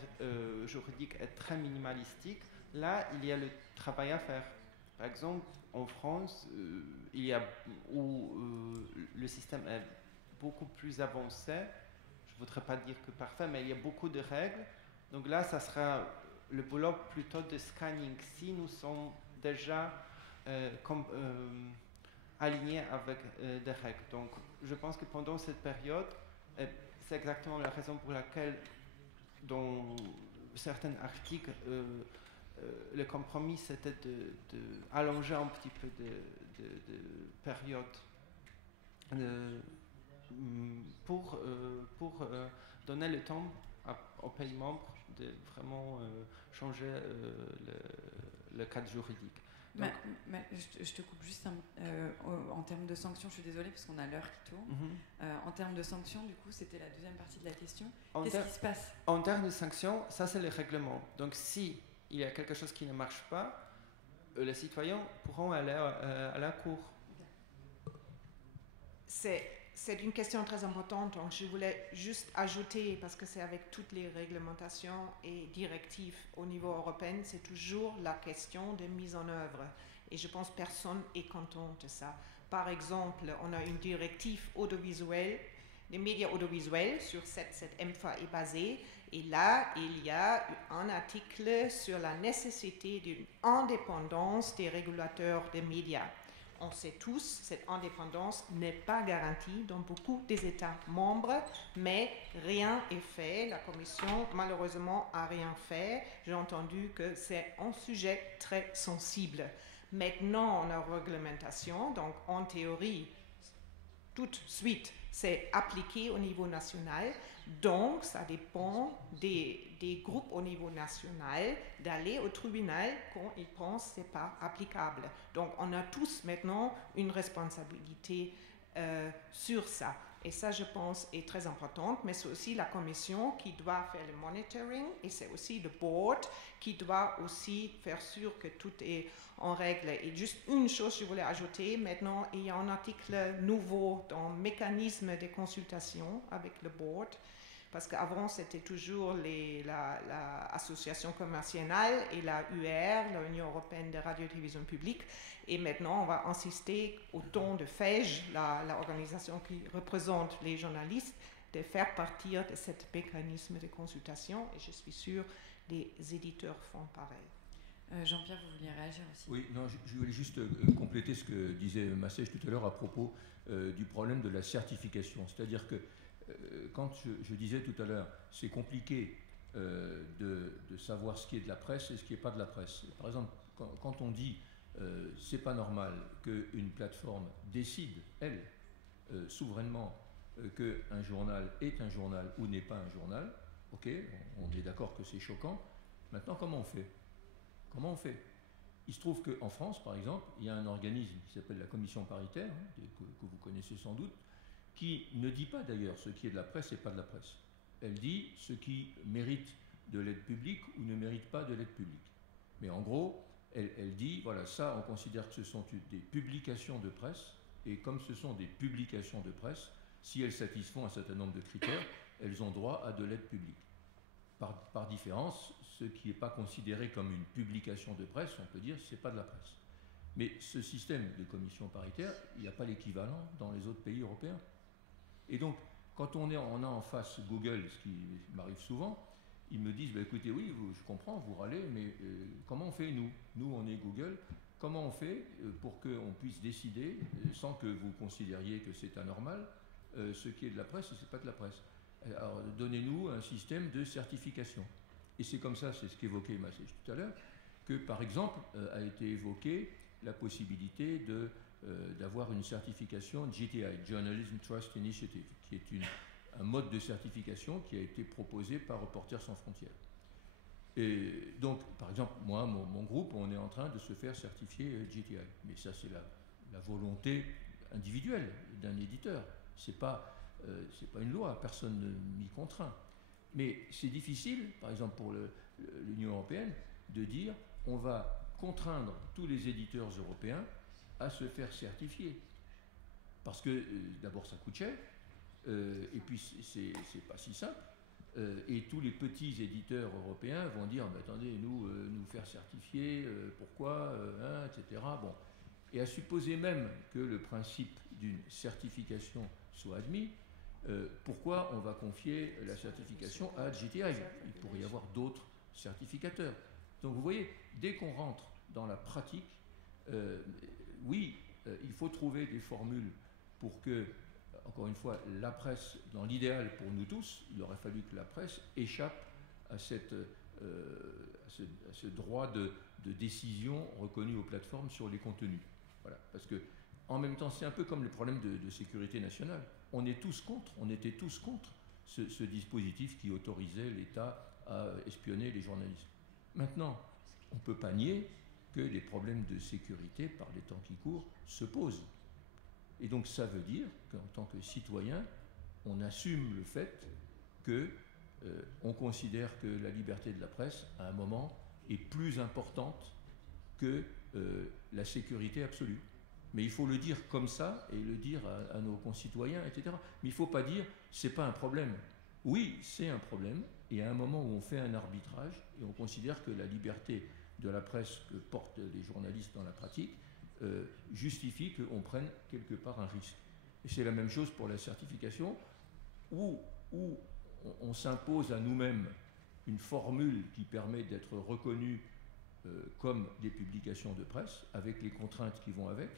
juridique est très minimalistique, là, il y a le travail à faire. Par exemple, en France, où le système est beaucoup plus avancé, je ne voudrais pas dire que parfait, mais il y a beaucoup de règles. Donc là, ça sera le boulot plutôt de scanning, si nous sommes déjà alignés avec des règles. Donc je pense que pendant cette période, c'est exactement la raison pour laquelle dans certains articles, le compromis c'était d'allonger un petit peu de période pour donner le temps aux pays membres de vraiment changer le cadre juridique. Donc, je te coupe juste en termes de sanctions, je suis désolée parce qu'on a l'heure qui tourne. En termes de sanctions, du coup, c'était la deuxième partie de la question. Qu'est-ce qui se passe? En termes de sanctions, ça c'est le règlement. Donc si il y a quelque chose qui ne marche pas, les citoyens pourront aller à la cour. C'est une question très importante, donc je voulais juste ajouter, parce que c'est avec toutes les réglementations et directives au niveau européen, c'est toujours la question de mise en œuvre. Et je pense que personne n'est content de ça. Par exemple, on a une directive audiovisuelle, les médias audiovisuels, sur cette EMFA est basée, et là, il y a un article sur la nécessité d'une indépendance des régulateurs des médias. On sait tous, cette indépendance n'est pas garantie dans beaucoup des États membres, mais rien est fait. La Commission, malheureusement, n'a rien fait. J'ai entendu que c'est un sujet très sensible. Maintenant, on a réglementation, donc en théorie, tout de suite, c'est appliqué au niveau national. Donc, ça dépend des groupes au niveau national d'aller au tribunal quand ils pensent que ce n'est pas applicable. Donc, on a tous maintenant une responsabilité sur ça. Et ça, je pense, est très important. Mais c'est aussi la commission qui doit faire le monitoring et c'est aussi le board qui doit aussi faire sûr que tout est en règle. Et juste une chose, je voulais ajouter. Maintenant, il y a un article nouveau dans le mécanisme de consultation avec le board. Parce qu'avant, c'était toujours l'association commerciale et la UR, l'Union européenne de radio-télévision publique. Et maintenant, on va insister autant de FEJ, l'organisation qui représente les journalistes, de faire partir de ce mécanisme de consultation. Et je suis sûre que les éditeurs font pareil. Jean-Pierre, vous vouliez réagir aussi? Oui, non, je voulais juste compléter ce que disait Massèche tout à l'heure à propos du problème de la certification. C'est-à-dire que quand je disais tout à l'heure, c'est compliqué de savoir ce qui est de la presse et ce qui n'est pas de la presse. Par exemple, quand on dit c'est pas normal qu'une plateforme décide, elle, souverainement, qu'un journal est un journal ou n'est pas un journal. Ok, on est d'accord que c'est choquant. Maintenant, comment on fait? Comment on fait? Il se trouve qu'en France, par exemple, il y a un organisme qui s'appelle la Commission paritaire, que vous connaissez sans doute, qui ne dit pas d'ailleurs ce qui est de la presse et pas de la presse. Elle dit ce qui mérite de l'aide publique ou ne mérite pas de l'aide publique. Mais en gros, elle dit, voilà, ça, on considère que ce sont des publications de presse, et comme ce sont des publications de presse, si elles satisfont un certain nombre de critères, elles ont droit à de l'aide publique. Par différence, ce qui n'est pas considéré comme une publication de presse, on peut dire, ce n'est pas de la presse. Mais ce système de commission paritaire, il n'y a pas l'équivalent dans les autres pays européens. Et donc, quand on a en face Google, ce qui m'arrive souvent, ils me disent, bah, écoutez, oui, je comprends, vous râlez, mais comment on fait, nous? Nous, on est Google, comment on fait pour qu'on puisse décider, sans que vous considériez que c'est anormal, ce qui est de la presse et ce n'est pas de la presse? Alors, donnez-nous un système de certification. Et c'est comme ça, c'est ce qu'évoquait Massèche tout à l'heure, que par exemple a été évoquée la possibilité d'avoir une certification GTI, Journalism Trust Initiative, qui est un mode de certification qui a été proposé par Reporters sans frontières. Et donc, par exemple, moi, mon groupe, on est en train de se faire certifier GTI. Mais ça, c'est la volonté individuelle d'un éditeur. C'est pas une loi, personne ne m'y contraint. Mais c'est difficile, par exemple pour l'Union européenne, de dire on va contraindre tous les éditeurs européens à se faire certifier. Parce que d'abord ça coûte cher, et puis c'est pas si simple. Et tous les petits éditeurs européens vont dire bah, attendez, nous faire certifier, pourquoi, etc. Bon. Et à supposer même que le principe d'une certification soit admis, pourquoi on va confier la certification à GTI? Il pourrait y avoir d'autres certificateurs. Donc vous voyez, dès qu'on rentre dans la pratique, oui, il faut trouver des formules pour que, encore une fois, la presse, dans l'idéal pour nous tous, il aurait fallu que la presse échappe à ce droit de décision reconnu aux plateformes sur les contenus. Voilà, parce que en même temps, c'est un peu comme le problème de sécurité nationale. On était tous contre ce dispositif qui autorisait l'État à espionner les journalistes. Maintenant, on ne peut pas nier que les problèmes de sécurité, par les temps qui courent, se posent. Et donc ça veut dire qu'en tant que citoyen, on assume le fait qu'on considère que la liberté de la presse, à un moment, est plus importante que la sécurité absolue. Mais il faut le dire comme ça et le dire à nos concitoyens, etc. Mais il ne faut pas dire c'est pas un problème. Oui, c'est un problème. Et à un moment où on fait un arbitrage et on considère que la liberté de la presse que portent les journalistes dans la pratique justifie qu'on prenne quelque part un risque. Et c'est la même chose pour la certification où on s'impose à nous-mêmes une formule qui permet d'être reconnu comme des publications de presse avec les contraintes qui vont avec,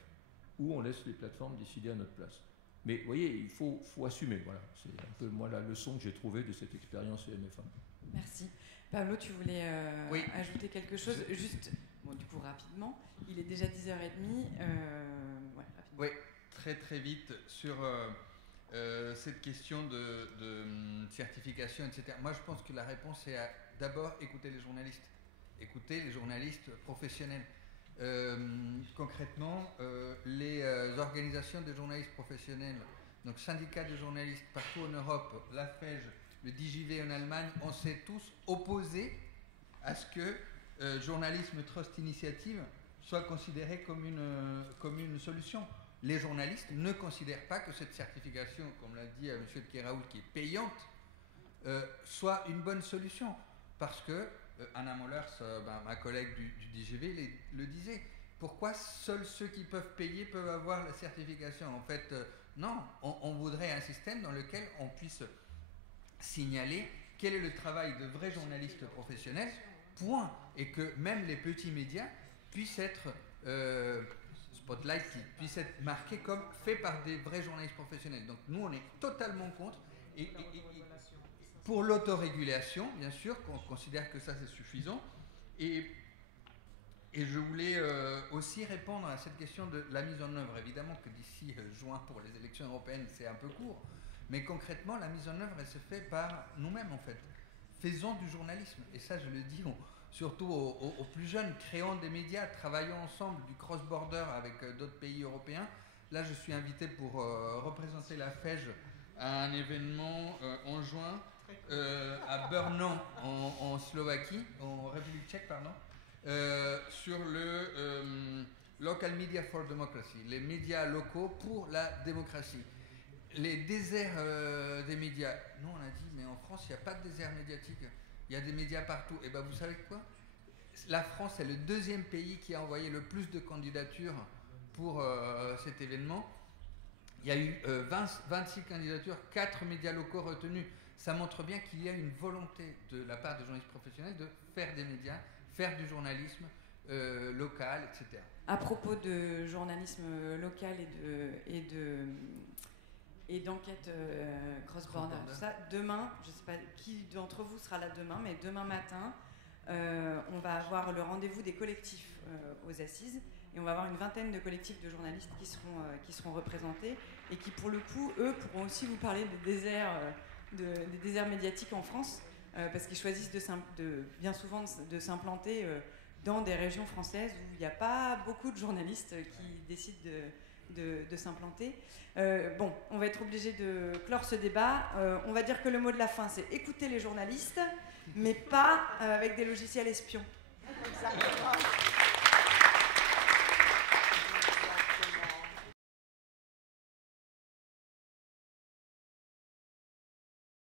ou on laisse les plateformes décider à notre place. Mais vous voyez, il faut assumer. Voilà. C'est un peu moi la leçon que j'ai trouvée de cette expérience MFA. Merci. Pablo, tu voulais oui. ajouter quelque chose? Juste, bon, du coup, rapidement. Il est déjà 10h30. Ouais, rapidement. Oui, très très vite sur cette question de certification, etc. Moi, je pense que la réponse est d'abord écouter les journalistes professionnels. Concrètement, les organisations de journalistes professionnels, donc syndicats de journalistes partout en Europe, la FEJ, le DJV en Allemagne, on s'est tous opposés à ce que Journalism Trust Initiative soit considéré comme une solution. Les journalistes ne considèrent pas que cette certification, comme l'a dit M. Keraoul, qui est payante, soit une bonne solution. Parce que Anna Mollers, ma collègue du DGV, le disait. Pourquoi seuls ceux qui peuvent payer peuvent avoir la certification? En fait, non. On voudrait un système dans lequel on puisse signaler quel est le travail de vrais journalistes professionnels, point. Et que même les petits médias puissent être spotlight, qui puissent être marqués comme faits par des vrais journalistes professionnels. Donc nous, on est totalement contre. Et pour l'autorégulation, bien sûr, qu'on considère que ça c'est suffisant. Et je voulais aussi répondre à cette question de la mise en œuvre. Évidemment que d'ici juin pour les élections européennes, c'est un peu court. Mais concrètement, la mise en œuvre, elle se fait par nous-mêmes, en fait. Faisons du journalisme. Et ça, je le dis surtout aux plus jeunes, créons des médias, travaillons ensemble, du cross-border avec d'autres pays européens. Là, je suis invité pour représenter la FEJ à un événement en juin à Brno, en Slovaquie, en République tchèque, pardon, sur le Local Media for Democracy, les médias locaux pour la démocratie. Les déserts des médias. Nous, on a dit, mais en France, il n'y a pas de désert médiatique. Il y a des médias partout. Et bien, vous savez quoi? La France est le deuxième pays qui a envoyé le plus de candidatures pour cet événement. Il y a eu 26 candidatures, 4 médias locaux retenus. Ça montre bien qu'il y a une volonté de la part des journalistes professionnels de faire des médias, faire du journalisme local, etc. À propos de journalisme local et d'enquête cross-border, tout ça, demain, je ne sais pas qui d'entre vous sera là demain, mais demain matin, on va avoir le rendez-vous des collectifs aux Assises, et on va avoir une vingtaine de collectifs de journalistes qui seront représentés, et qui pour le coup, eux, pourront aussi vous parler des déserts médiatiques en France, parce qu'ils choisissent bien souvent de s'implanter dans des régions françaises où il n'y a pas beaucoup de journalistes qui décident de s'implanter. Bon, on va être obligé de clore ce débat. On va dire que le mot de la fin, c'est écouter les journalistes, mais pas avec des logiciels espions. Exactement.